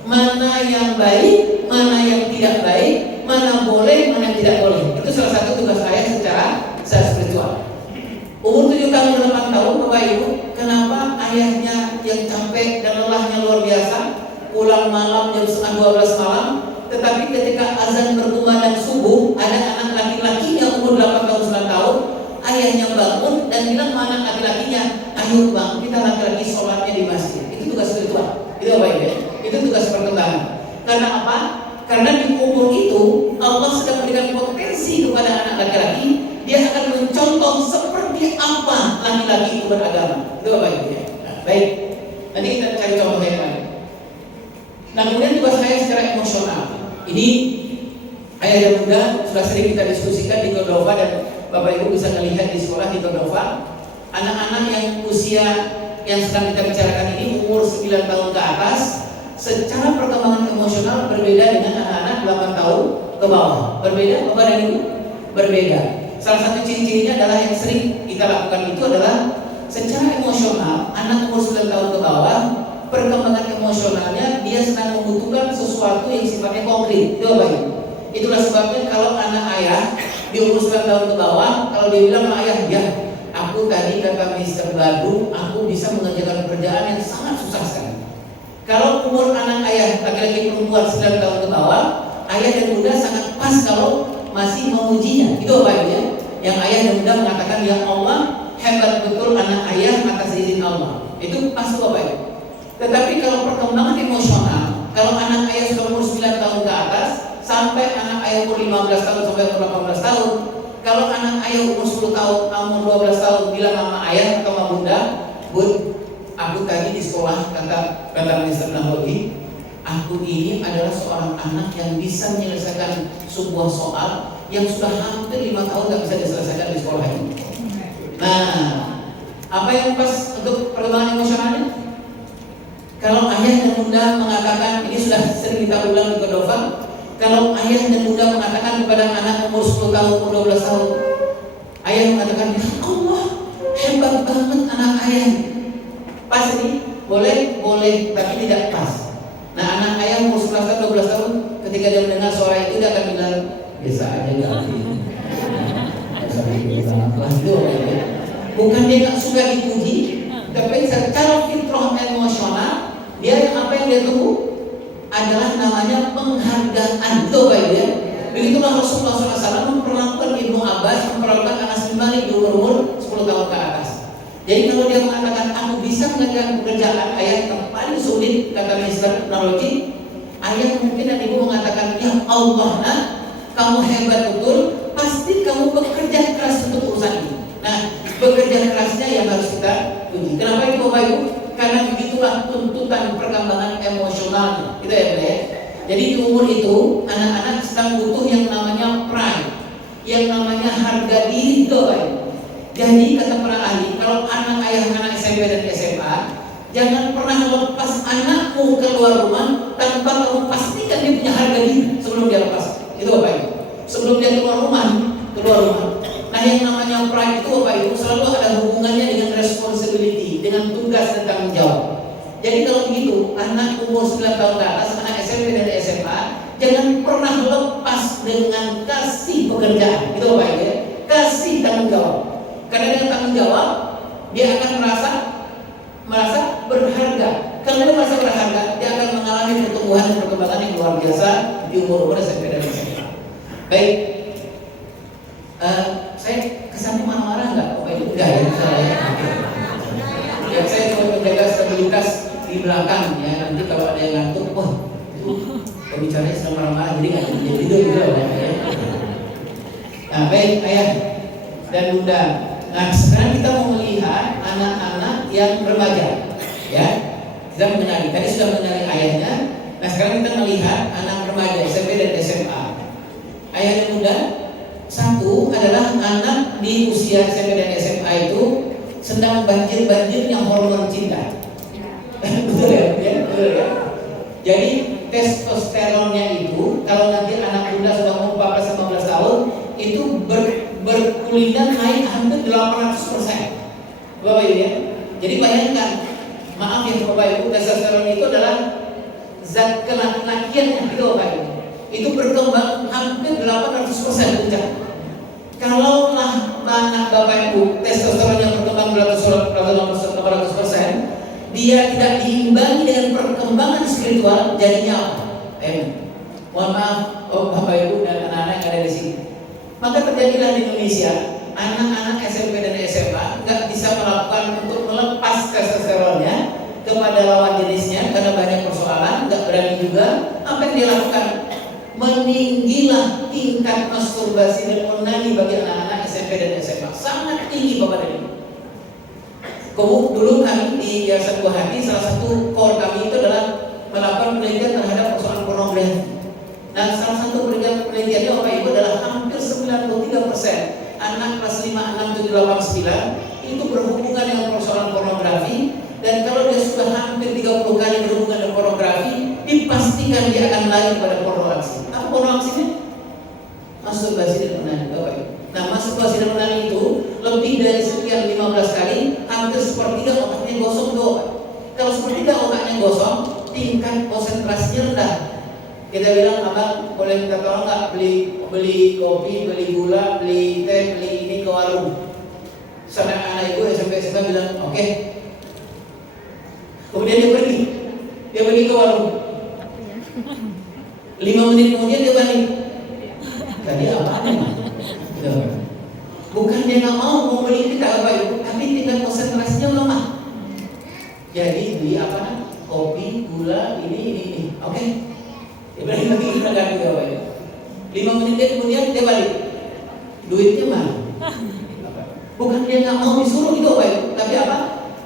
Mana yang baik, mana yang tidak baik, mana boleh, mana tidak boleh. Itu salah satu tugas ayah secara spiritual. Umur 7 tahun, 8 tahun, Bapak Ibu, kenapa ayahnya yang capek dan lelahnya luar biasa, pulang malam jam setengah 12 malam, tetapi ketika azan berkumandang subuh, ada anak laki-lakinya umur 8 tahun, 9 tahun, ayahnya bangun dan bilang sama anak laki-lakinya, ayo bang, kita laki-laki sholatnya di masjid. Itu tugas spiritual. Itu apa ya? Itu tugas perkembangan. Karena apa? Karena di umur itu Allah sedang memberikan potensi kepada anak laki-laki. Dia akan mencontoh seperti apa laki-laki itu beragama. Itu apa ya? Baik. Nanti kita cari contoh yang lain. Nah, kemudian tugas saya secara emosional. Ini ayah dan bunda sudah sering kita diskusikan di Cordova, dan Bapak Ibu bisa melihat di sekolah di Cordova. Anak-anak yang usia yang sedang kita bicarakan ini umur 9 tahun ke atas, secara perkembangan emosional berbeda dengan anak-anak 8 tahun ke bawah. Berbeda, Bapak dan Ibu? Berbeda. Salah satu ciri-cirinya adalah yang sering kita lakukan itu adalah secara emosional, anak umur 9 tahun ke bawah, perkembangan emosionalnya dia sedang membutuhkan sesuatu yang sifatnya konkret. Itu apa ya? Itulah sebabnya kalau anak ayah di umur 9 tahun ke bawah, kalau dia bilang sama ayah, ya aku tadi kata Mr. Badung, aku bisa mengerjakan pekerjaan yang sangat susah sekali. Kalau umur anak ayah laki-laki perempuan 9 tahun ke bawah, ayah dan bunda sangat pas kalau masih memujinya. Itu apa ya? Yang ayah dan bunda mengatakan, ya Allah, hebat betul anak ayah atas izin Allah. Itu pas apa ya? Tetapi kalau perkembangan emosional, kalau anak ayah sudah umur 9 tahun ke atas, sampai anak ayah umur 15 tahun sampai umur 18 tahun, kalau anak ayah umur 10 tahun, umur 12 tahun bilang sama ayah atau sama bunda, Bun, aku tadi di sekolah kata Mr. Nahodi, aku ini adalah seorang anak yang bisa menyelesaikan sebuah soal yang sudah hampir 5 tahun gak bisa diselesaikan di sekolah ini. Nah, apa yang pas untuk perkembangan emosionalnya? Kalau ayah dan bunda mengatakan, ini sudah sering kita ulang di Cordova, kalau ayah dan bunda mengatakan kepada anak umur 10 tahun, umur 12 tahun, ayah mengatakan, ya Allah, hebat banget anak ayah. Pas ini? Boleh, tapi tidak pas. Nah, anak ayah umur 11 tahun, 12 tahun, ketika dia mendengar suara itu, dia akan bilang, biasa aja ganti. Bukan dia gak suka dipuji, tapi secara fitrah emosional, dia apa yang dia tunggu adalah namanya penghargaan. Itu Bapak Ibu ya. Begitulah Rasulullah SAW memperlakukan Ibnu Abbas, memperlakukan Anas bin Malik di umur 10 tahun ke atas. Jadi kalau dia mengatakan aku bisa mengerjakan pekerjaan ayah yang paling sulit, kata Mr. Nahodi, ayah mungkin dan ibu mengatakan, ya Allah, nah, kamu hebat betul, pasti kamu bekerja keras untuk urusan ini. Nah, bekerja kerasnya yang harus kita puji. Kenapa itu Bapak Ibu? Karena begitulah tuntutan perkembangan emosionalnya. Gitu ya Bapak ya. Jadi di umur itu anak-anak sedang butuh yang namanya pride, yang namanya harga diri, itu Bapak Ibu. Jadi kata para ahli, kalau anak ayah anak SMP dan SMA, jangan pernah lepas anakmu keluar rumah tanpa kamu pastikan dia punya harga diri sebelum dia lepas. Itu Bapak Ibu. Sebelum dia keluar rumah. Nah, yang namanya pride itu Bapak Ibu selalu ada hubungannya dengan responsibility, dengan tugas dan tanggung jawab. Jadi kalau begitu, anak umur 9 tahun ke atas, anak SMP dan SMA, jangan pernah lepas dengan kasih pekerjaan. Itu Bapak Ibu ya. Kasih tanggung jawab. Karena dengan tanggung jawab, dia akan merasa berharga. Karena dia merasa berharga, dia akan mengalami pertumbuhan dan perkembangan yang luar biasa di umur SMP dan SMA. Baik. Saya kesannya marah-marah nggak? Bapak Ibu? Enggak ya, saya coba menjaga stabilitas di belakang ya, nanti kalau ada yang ngantuk, wah itu pembicaranya sedang marah-marah jadi nggak jadi tidur gitu ya. Nah baik ayah dan bunda. Nah sekarang kita mau melihat anak-anak yang remaja ya. Kita mengenali, tadi sudah mengenali ayahnya. Nah sekarang kita melihat anak remaja SMP dan SMA. Ayah dan bunda, satu adalah anak di usia SMP dan SMA itu sedang banjir-banjirnya hormon cinta. Betul ya? Betul ya? Jadi testosteronnya itu kalau nanti anak bunda sudah umur 14-15 tahun itu berkulinan naik hampir 800%. Bapak Ibu ya. Jadi bayangkan, maaf ya Bapak Ibu, testosteron itu adalah zat kelaki-lakian gitu Bapak Ibu. Itu berkembang hampir 800% puncak. Kalau anak Bapak Ibu testosteron yang berkembang 800%, dia tidak diimbangi dengan perkembangan spiritual, jadinya apa? Mohon maaf, Bapak Ibu dan anak-anak yang ada di sini. Maka terjadilah di Indonesia anak-anak SMP dan SMA nggak bisa melakukan untuk melepas testosteronnya kepada lawan jenisnya karena banyak persoalan, nggak berani juga. Apa yang dia lakukan? Meninggilah tingkat masturbasi dan onani bagi anak-anak SMP dan SMA, sangat tinggi Bapak dan Ibu. Dulu kami di Yayasan Buah Hati, salah satu core kami itu adalah melakukan penelitian terhadap persoalan pornografi. Nah, salah satu penelitiannya Bapak Ibu adalah hampir 93% anak kelas 5, 6, 7, 8, 9 itu berhubungan dengan persoalan pornografi. Dan kalau dia sudah hampir 30 kali berhubungan dengan pornografi, dipastikan dia akan lari kepada pornografi. Apa pornografi? Masturbasi dan onani Bapak Ibu. Nah, masturbasi dan onani itu lebih dari sekian 15 kali, hampir sepertiga otaknya gosong doang. Kalau sepertiga otaknya gosong, tingkat konsentrasinya rendah. Kita bilang, abang boleh minta tolong nggak beli kopi, beli gula, beli teh, beli ini ke warung. Sana anak ibu SMP bilang oke. Kemudian dia pergi ke warung. 5 menit kemudian dia balik. Tadi apaan? Bukan dia nggak mau beli kita Bapak Ibu, tapi tingkat konsentrasinya lemah. Jadi beli apa? Kopi, gula, ini. Oke. Dia balik lagi kita ganti Bapak Ibu. 5 menit kemudian dia balik. Duitnya mana? Bukan dia nggak mau disuruh gitu Bapak Ibu, tapi apa?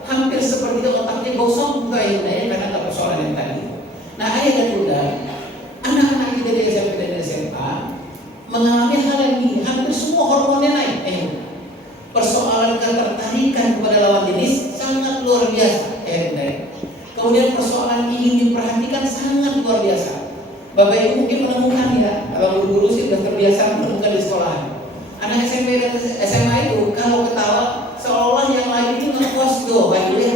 Hampir seperti itu otaknya gosong karena ada persoalan yang tadi. Nah ayah dan bunda, anak-anak kita di SMP dan SMA mengalami hal yang ini, hampir semua hormonnya naik. Persoalan ketertarikan kepada lawan jenis sangat luar biasa. Kemudian persoalan ingin diperhatikan sangat luar biasa. Bapak Ibu mungkin menemukan ya, kalau guru-guru sih sudah terbiasa menemukan di sekolahan. Anak SMP dan SMA itu kalau ketawa seolah yang lain itu ngepuas gitu Bapak Ibu ya.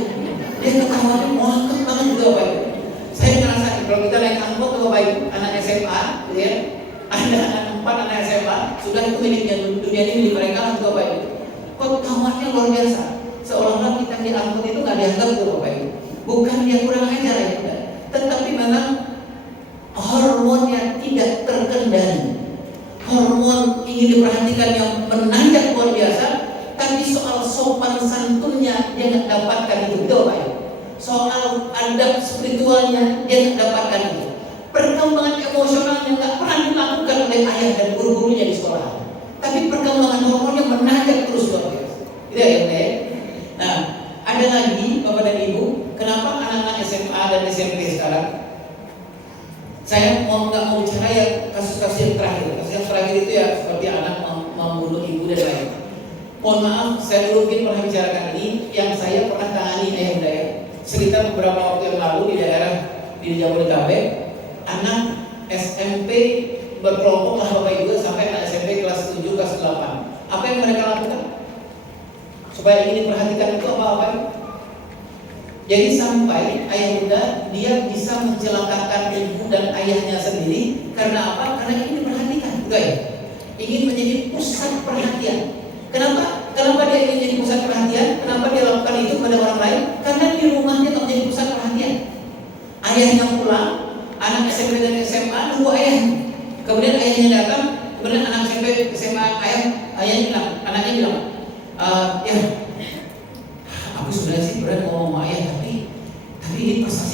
Dia ketawanya ngakak banget gitu Bapak Ibu. Saya ngerasain kalau kita naik angkot tuh Bapak Ibu, anak SMA gitu ya, ada anak 4 anak SMA sudah itu miliknya, dunia ini milik mereka lah gitu Bapak Ibu. Kok tawarnya luar biasa, seolah-olah kita di angkot itu nggak dianggap tuh Bapak Ibu. Bukan dia kurang ajar ya, tetapi memang hormonnya tidak terkendali. Hormon ingin diperhatikan yang menanjak luar biasa, tapi soal sopan santunnya dia nggak dapatkan itu, Bapak Ibu. Soal adab spiritualnya dia nggak dapatkan itu. Perkembangan emosionalnya nggak pernah dilakukan oleh ayah dan guru-gurunya di sekolah. Tapi perkembangan hormonnya menanjak terus luar biasa. Tidak ya, Nah, ada lagi Bapak dan Ibu, kenapa anak-anak SMA dan SMP sekarang? Saya nggak mau bicara ya kasus-kasus yang terakhir. Kasus yang terakhir itu ya seperti anak membunuh ibu dan lain. Mohon maaf, saya dulu mungkin pernah bicarakan ini yang saya pernah tangani ya. Sekitar beberapa waktu yang lalu di daerah di Jabodetabek, anak SMP berkelompok lah Bapak Ibu sampai anak SMP kelas 7, kelas 8. Apa yang mereka lakukan? Supaya ingin diperhatikan itu apa? Jadi sampai ayah bunda dia bisa mencelakakan ibu dan ayahnya sendiri karena apa? Karena ingin diperhatikan, bukan ya? Ingin menjadi pusat perhatian. Kenapa? Kenapa dia ingin menjadi pusat perhatian? Kenapa dia lakukan itu pada orang lain? Karena di rumahnya tak menjadi pusat perhatian. Ayahnya pulang, anak SMP dan SMA nunggu ayah. Kemudian ayahnya datang, kemudian anak SMP SMA anaknya bilang, ya. Aku sebenarnya sih berat ngomong sama ayah, tapi ini prestasi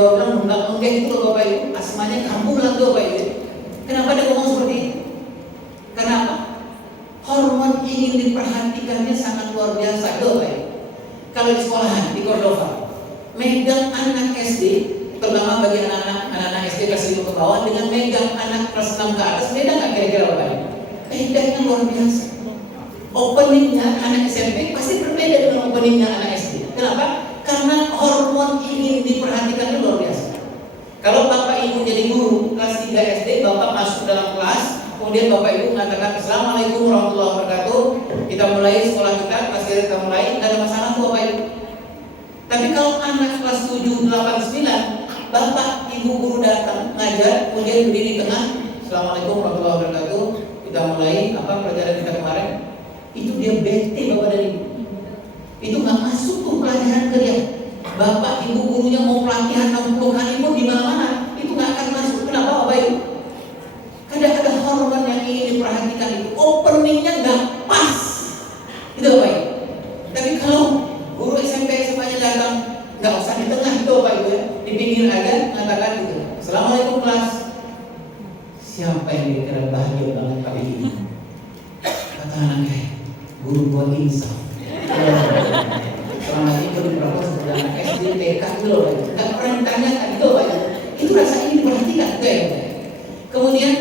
Jawa bilang nunggak-nunggak itu loh Bapak Ibu, asmanya kampungan tuh Bapak Ibu. Kenapa dia ngomong seperti itu? Karena apa? Hormon ingin diperhatikannya sangat luar biasa tuh Bapak Ibu. Kalau di sekolahan di Cordova, megang anak SD, terutama bagi anak-anak SD kelas 5 ke bawah dengan megang anak kelas 6 ke atas, beda nggak kira-kira Bapak Ibu? Bedanya luar biasa. Openingnya anak SMP pasti berbeda dengan openingnya anak SD. Kenapa? Karena hormon ingin diperhatikannya luar biasa. Kalau Bapak Ibu jadi guru kelas 3 SD, Bapak masuk dalam kelas, kemudian Bapak Ibu mengatakan Assalamualaikum warahmatullahi wabarakatuh, kita mulai sekolah kita, kelas kita mulai, nggak ada masalah tuh Bapak Ibu. Tapi kalau anak kelas 7, 8, 9, Bapak Ibu guru datang ngajar, kemudian berdiri di tengah, Assalamualaikum warahmatullahi wabarakatuh, kita mulai pelajaran kita kemarin, itu dia bete Bapak dan Ibu. Itu nggak masuk tuh pelajaran ke dia. Bapak Ibu gurunya mau pelatihan 60 kali pun di mana-mana, itu nggak akan masuk. Kenapa Bapak Ibu? Kadang-kadang hormon yang ingin diperhatikan itu openingnya nggak pas, itu Bapak Ibu. Tapi kalau guru SMP SMA-nya datang, nggak usah di tengah itu Bapak Ibu ya, di pinggir aja mengatakan gitu. Assalamualaikum kelas. Siapa yang dikira bahagia banget pagi ini? Kata anaknya, guru gua insaf. Selama ini berapa sekolah anak SD, TK itu loh, nggak pernah ditanyakan itu Pak. Itu rasanya diperhatikan itu ya. Kemudian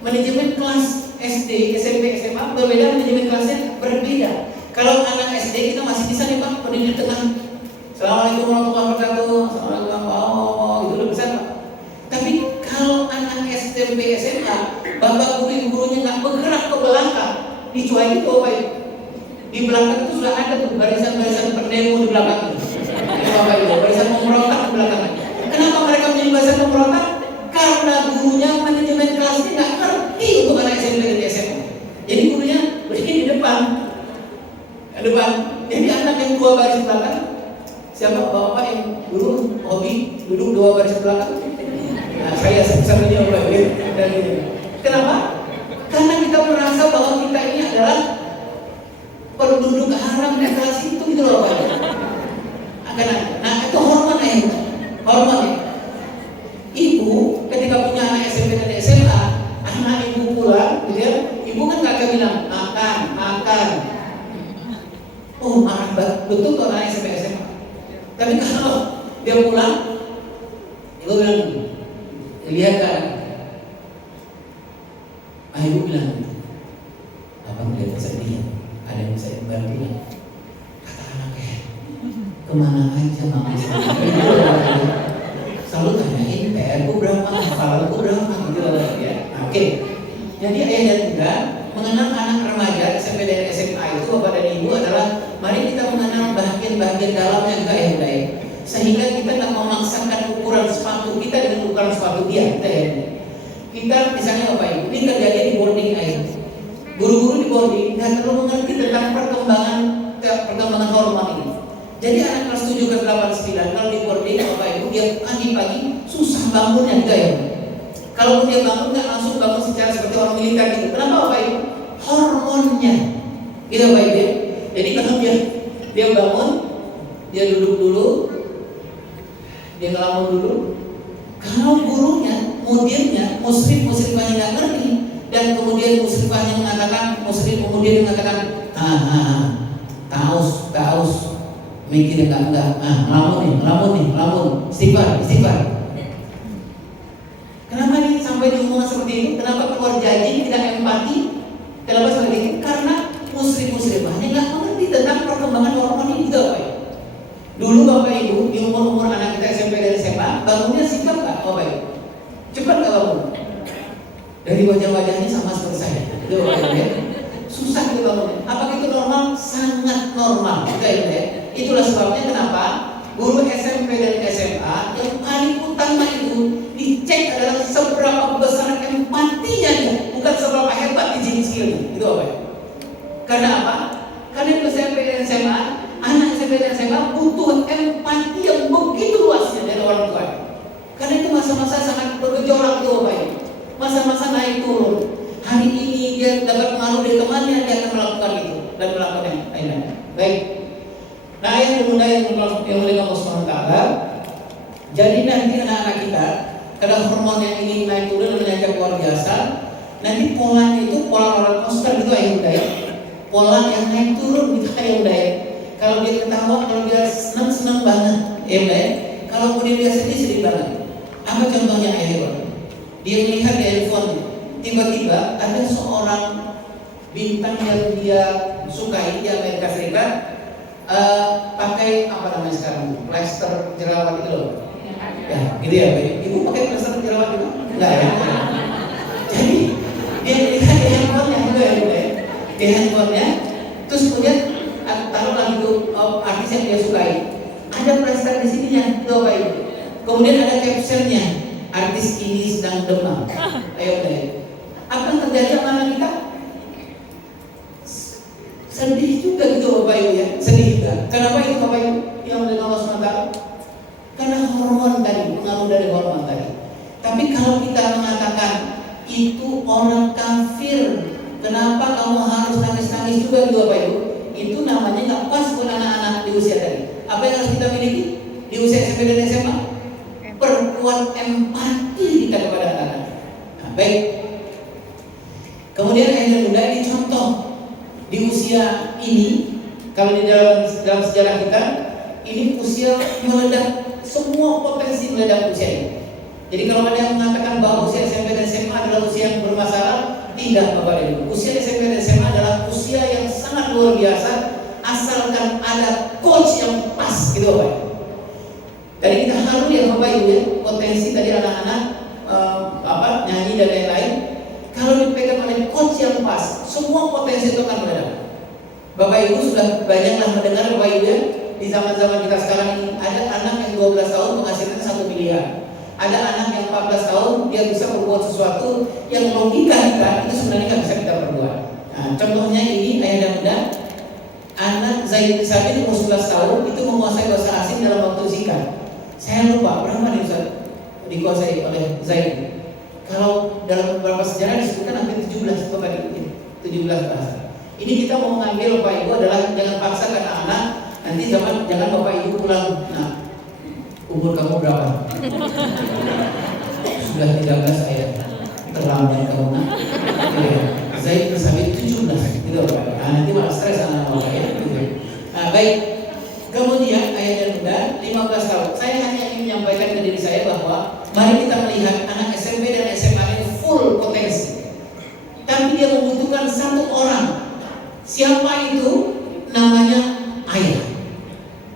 manajemen kelas SD, SMP, SMA berbeda, manajemen kelasnya berbeda. Kalau anak SD kita masih bisa nih Pak, berdiri di tengah. Assalamualaikum warahmatullahi wabarakatuh. Assalamualaikum itu udah bisa Pak. Tapi kalau anak SMP, SMA, bapak guru-gurunya nggak bergerak ke belakang, dicuai itu Pak. Di belakang itu sudah ada tuh barisan-barisan pendemo di belakang itu. Bapak Ibu, barisan pemberontak di belakang. Kenapa mereka menjadi barisan pemberontak? Karena gurunya manajemen kelasnya nggak ngerti untuk anak SMP dan SMA. Jadi gurunya berdiri di depan. Jadi anak yang dua baris belakang, siapa bapak yang dulu hobi duduk dua baris belakang? Nah, saya sambil Bapak Ibu. Kenapa? Karena kita merasa bahwa kita ini adalah penduduk haram di kelas itu gitu loh Pak. Nah itu hormon ya, hormon ya. Ibu ketika punya anak SMP dan SMA, anak ibu pulang, gitu ya, ibu kan nggak akan bilang makan. Oh marah banget, betul kalau anak SMP SMA. Tapi kalau dia pulang, ibu bilang, lihat kan, ibu bilang, apa melihat sedih? Ada yang bisa dibantu? Kata anaknya, kemana aja mama selalu tanyain PR ku berapa, hafalan ku berapa gitu ya. Oke. Jadi ayah dan bunda mengenal anak remaja SMP dan SMA itu Bapak dan Ibu adalah mari kita mengenal bagian-bagian dalamnya juga ya bunda ya. Sehingga kita tak memaksakan ukuran sepatu kita dengan ukuran sepatu dia kita ya. Kita misalnya Bapak Ibu ini terjadi di boarding ayah. Guru-guru di boarding nggak terlalu mengerti tentang perkembangan hormon ini. Jadi anak kelas 7 ke 8 9 kalau di boarding Bapak Ibu dia pagi-pagi susah bangunnya gitu ya. Kalau dia bangun nggak langsung bangun secara seperti orang militer gitu. Kenapa Bapak Ibu? Hormonnya, gitu Bapak Ibu. Jadi kalau dia bangun, dia duduk dulu, dia ngelamun dulu. Kalau gurunya, mudirnya, muslimahnya nggak ngerti. Dan kemudian muslimahnya mengatakan, kemudian mengatakan, taus, mikir enggak, ngelamun, istighfar. Kenapa nih sampai diomongkan seperti itu? Kenapa keluar janji tidak empati? Kenapa seperti itu? Karena muslimahnya nggak mengerti tentang perkembangan hormon ini juga, Pak. Dulu Bapak Ibu di umur anak kita SMP dan SMA, bangunnya singkat nggak, Bapak Ibu? Cepat nggak bangun? Dari wajah-wajahnya sama seperti saya. Itu ya. Susah gitu bangunnya. Apakah itu normal? Sangat normal. Ya. Itulah sebabnya kenapa guru SMP dan SMA yang paling utama itu dicek adalah seberapa besar empatinya dia, bukan seberapa hebat teaching skillnya. Itu apa ya? Karena apa? Karena itu SMP dan SMA, anak SMP dan SMA butuh empati yang begitu luasnya dari orang tua. Karena itu masa-masa sangat bergejolak itu Bapak Ibu. Masa-masa naik turun. Hari ini dia dapat pengaruh dari temannya, dia akan melakukan itu dan melakukan yang lain-lain. Baik. Nah, yang bunda yang oleh Allah SWT, Jadi nanti anak-anak kita, karena hormon yang ingin naik turun menanjak luar biasa, nanti polanya itu pola roller coaster gitu ya Bunda ya. Pola yang naik turun gitu ya Bunda ya. Kalau dia ketawa, kalau dia senang banget ya Bunda ya. Kalau kemudian dia sedih banget. Apa contohnya ya Bunda? Dia melihat di handphone, tiba-tiba ada seorang bintang yang dia sukai di Amerika Serikat pakai apa namanya sekarang, plester jerawat itu loh. Ya, gitu ya, Pak. Ibu pakai plester jerawat itu? Enggak ya? Jadi dia lihat di handphonenya juga ya, Pak. Di handphonenya, terus kemudian taruhlah itu artis yang dia sukai. Ada plester di sininya, itu Pak Ibu. Kemudian ada captionnya, artis ini sedang demam. Ayo Pak. Apa yang terjadi sama anak kita? Sedih juga gitu Bapak Ibu ya, sedih juga. Kenapa itu Bapak Ibu yang mendengar Allah SWT? Karena hormon tadi, pengaruh dari hormon tadi. Tapi kalau kita mengatakan itu orang kafir, kenapa kamu harus nangis-nangis juga gitu Bapak Ibu? Itu namanya nggak pas buat anak-anak di usia tadi. Apa yang harus kita miliki di usia SMP dan SMA? Perkuat empati kita kepada anak-anak. Nah, baik. Kemudian yang kedua ini contoh. Di usia ini, kalau di dalam sejarah kita, ini usia meledak, semua potensi meledak usia ini. Jadi kalau ada yang mengatakan bahwa usia SMP dan SMA adalah usia yang bermasalah, tidak Bapak Ibu. Usia SMP dan SMA adalah usia yang sangat luar biasa, asalkan ada coach yang pas gitu Bapak. Jadi kita harus ya Bapak Ibu ya, potensi tadi anak-anak nyanyi dan lain-lain. Kalau dipegang oleh coach yang pas, semua potensi itu akan meledak. Bapak Ibu sudah banyaklah mendengar Bapak Ibu ya, di zaman-zaman kita sekarang ini ada anak yang 12 tahun menghasilkan 1 miliar. Ada anak yang 14 tahun dia bisa berbuat sesuatu yang logika kita itu sebenarnya nggak bisa kita perbuat. Nah, contohnya ini ayah dan bunda, anak Zaid Sabit umur 11 tahun itu menguasai bahasa asing dalam waktu singkat. Saya lupa berapa nih Ustaz dikuasai oleh Zaid. Kalau dalam beberapa sejarah disebutkan hampir 17 tadi, 17 bahasa. Ini kita mau mengambil Bapak Ibu adalah jangan paksakan anak-anak. Nanti jangan Bapak Ibu pulang. Nah, umur kamu berapa? Sudah 13 saya. Terlambat kamu nak. Zaid Sabit 17 gitu Bapak. Nah, nanti malah stres anak Bapak ya. Gitu. Nah, baik. Kemudian ayah dan bunda 15 tahun. Saya hanya ingin menyampaikan ke diri saya bahwa mari kita melihat anak SMP dan SMA ini full potensi. Tapi dia membutuhkan satu orang. Siapa itu? Namanya ayah.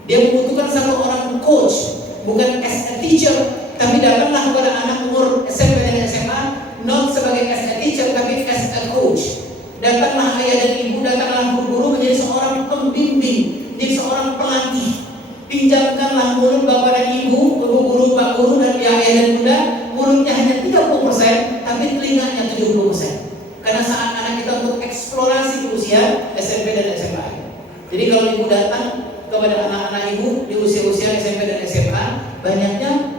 Dia membutuhkan satu orang coach, bukan as a teacher, tapi datanglah kepada anak umur SMP dan SMA not sebagai as a teacher tapi as a coach. Datanglah ayah dan ibu, datanglah guru-guru menjadi seorang pembimbing, menjadi seorang pelatih. Pinjamkanlah mulut bapak dan ibu, guru-guru, pak guru dan ayah dan bunda. Mulutnya hanya 30%, tapi telinganya 70%. Karena saat anak kita untuk eksplorasi ke usia SMP dan SMA. Jadi kalau ibu datang kepada anak-anak ibu di usia-usia SMP dan SMA, banyaknya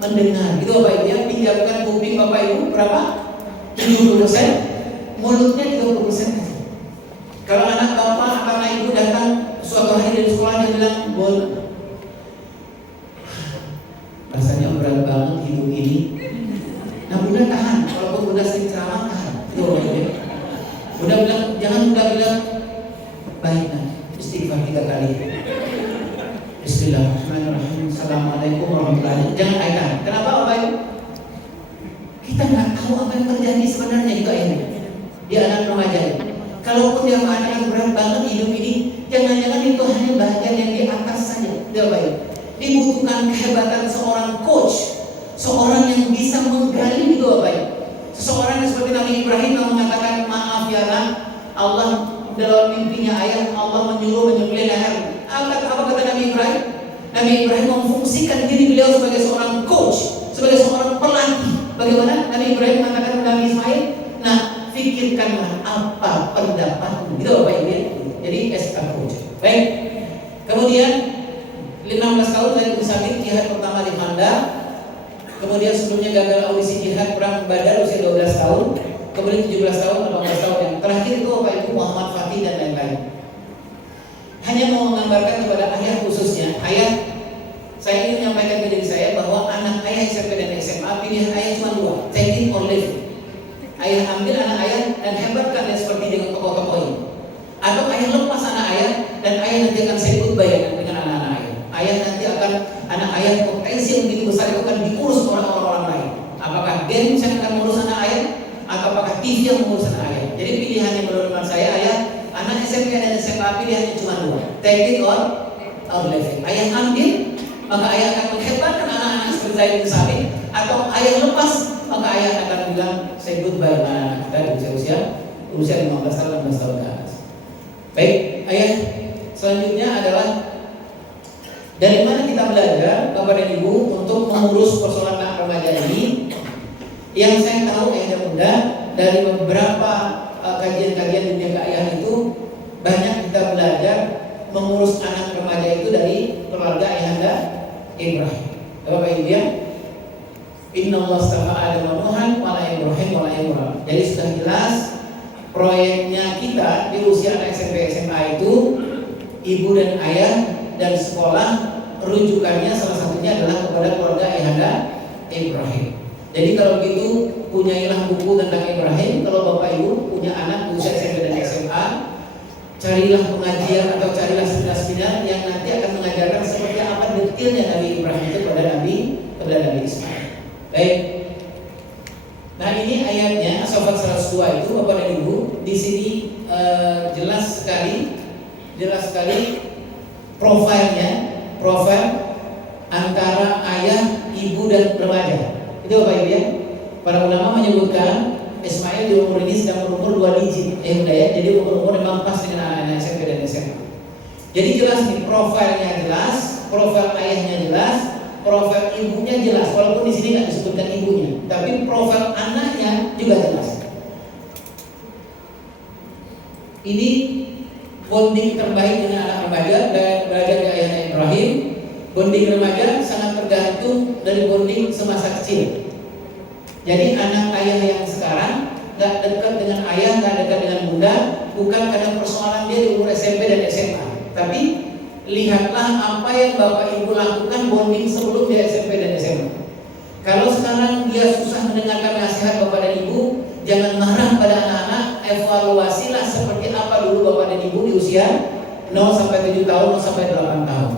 mendengar. Gitu Bapak Ibu ya, pinjamkan kuping Bapak Ibu berapa? 70%, mulutnya 30% aja. Kalau anak bapak atau anak ibu datang suatu hari dari sekolah dia bilang, "Bol, rasanya berat banget hidup ini." Nah bunda tahan, walaupun bunda sering ceramah tahan. Itu Bapak Ibu ya. Bunda bilang, jangan bunda bilang, "Baik nah, istighfar 3 kali. Bismillahirrahmanirrahim. Assalamualaikum warahmatullahi wabarakatuh." Jangan kaitan. Kenapa Bapak Ibu? Kita nggak tahu apa yang terjadi sebenarnya itu ini. Dia anak remaja. Kalaupun dia mengatakan berat banget hidup ini, jangan-jangan itu hanya bagian yang di atas saja. Dia Bapak. Dibutuhkan kehebatan seorang coach, seorang yang bisa menggali itu Bapak. Seseorang yang seperti Nabi Ibrahim yang mengatakan, "Maaf ya nak, Allah dalam mimpinya ayah Allah menyuruh menyembelih leher." Apa kata Nabi Ibrahim? Nabi Ibrahim memfungsikan diri beliau sebagai seorang coach, sebagai seorang pelatih. Bagaimana Nabi Ibrahim mengatakan kepada Nabi Ismail, "Nah, pikirkanlah apa pendapatmu." Gitu Bapak Ibu ya. Jadi SK coach. Baik. Kemudian 16 tahun saya bersabit jihad pertama di Khandaq. Kemudian sebelumnya gagal audisi jihad perang Badar usia 12 tahun. Kemudian 17 tahun, 18 tahun yang terakhir itu Bapak Ibu Muhammad Fatih dan lain-lain. hanya mau menggambarkan kepada ayah khususnya. Ayah, saya ingin menyampaikan ke diri saya bahwa anak ayah SMP dan SMA, pilihan ayah cuma dua, take it or leave it. Ayah ambil anak ayah dan hebatkan dia seperti dengan tokoh-tokoh ini. Atau ayah lepas anak ayah dan ayah nanti akan say goodbye dengan anak-anak ayah. Ayah nanti akan, anak ayah potensi yang begitu besar itu akan diurus oleh orang-orang lain. Apakah game yang akan mengurus anak ayah, atau apakah TV yang mengurus anak ayah. Jadi pilihannya menurut saya, ayah, anak SMP dan SMA pilihannya cuma dua, take it or leave it. Ayah ambil, maka ayah akan menghebatkan anak-anak seperti saya misalnya, atau ayah lepas, maka ayah akan bilang say goodbye anak-anak kita di usia 15 tahun 16 tahun ke atas. Baik, ayah, selanjutnya adalah dari mana kita belajar Bapak dan Ibu untuk mengurus persoalan anak remaja ini. Yang saya tahu ayah dan bunda dari beberapa kajian-kajian dunia keayahan itu, banyak kita belajar mengurus anak remaja itu dari keluarga ayahanda Ibrahim. Bapak Ibu ya, Inna Allah astafa Adam wa Nuhan wa la Ibrahim wa la Ibrahim. Jadi sudah jelas proyeknya kita di usia anak SMP SMA itu ibu dan ayah dan sekolah, rujukannya salah satunya adalah kepada keluarga ayahanda Ibrahim. Jadi kalau begitu, punyailah buku tentang Ibrahim. Kalau Bapak Ibu punya anak usia SMP dan SMA, carilah pengajian atau carilah seminar-seminar yang nanti akan mengajarkan seperti apa detailnya Nabi Ibrahim itu pada Nabi Ismail. Baik. Nah ini ayatnya As-Saffat 102 itu Bapak dan Ibu di sini jelas sekali profil antara ayah, ibu dan remaja. Itu Bapak Ibu ya. Para ulama menyebutkan Ismail di umur ini sedang berumur 2 digit ya. Jadi umur memang pas dengan anak-anak SMP dan SMA. Jadi jelas nih, profilnya jelas, profil ayahnya jelas, profil ibunya jelas. Walaupun di sini nggak disebutkan ibunya, tapi profil anaknya juga jelas. Ini bonding terbaik dengan anak remaja dan belajar dari ayahnya Ibrahim. Bonding remaja sangat tergantung dari bonding semasa kecil. Jadi anak ayah yang sekarang gak dekat dengan ayah, gak dekat dengan bunda, bukan karena persoalan dia di umur SMP dan SMA, tapi lihatlah apa yang Bapak Ibu lakukan bonding sebelum dia SMP dan SMA. Kalau sekarang dia susah mendengarkan nasihat Bapak dan Ibu, jangan marah pada anak-anak, evaluasilah seperti apa dulu Bapak dan Ibu di usia 0 sampai 7 tahun, 0 sampai 8 tahun.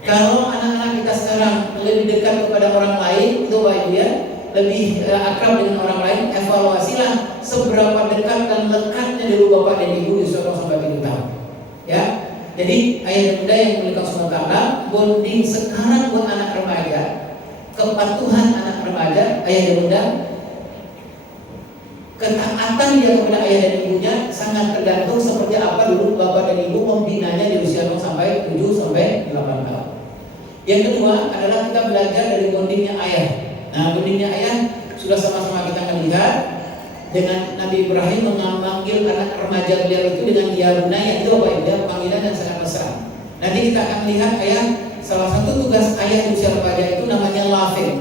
Kalau anak-anak kita sekarang lebih dekat kepada orang lain, itu Bapak Ibu ya, lebih akrab dengan orang lain, evaluasilah seberapa dekat dan lekatnya dulu Bapak dan Ibu di usia 0 sampai 7 tahun. Ya. Jadi ayah dan bunda yang memiliki sementara bonding sekarang buat anak remaja, kepatuhan anak remaja, ayah dan bunda, ketaatan dia kepada ayah dan ibunya sangat tergantung seperti apa dulu Bapak dan Ibu membinanya di usia 0 sampai 7 sampai 8 tahun. Yang kedua adalah kita belajar dari bondingnya ayah. Nah, bondingnya ayah sudah sama-sama kita akan lihat dengan Nabi Ibrahim memanggil anak remaja beliau itu dengan ya bunayya, itu Bapak Ibu, panggilan yang sangat mesra. Nanti kita akan lihat ayah, salah satu tugas ayah di usia remaja itu namanya lafing,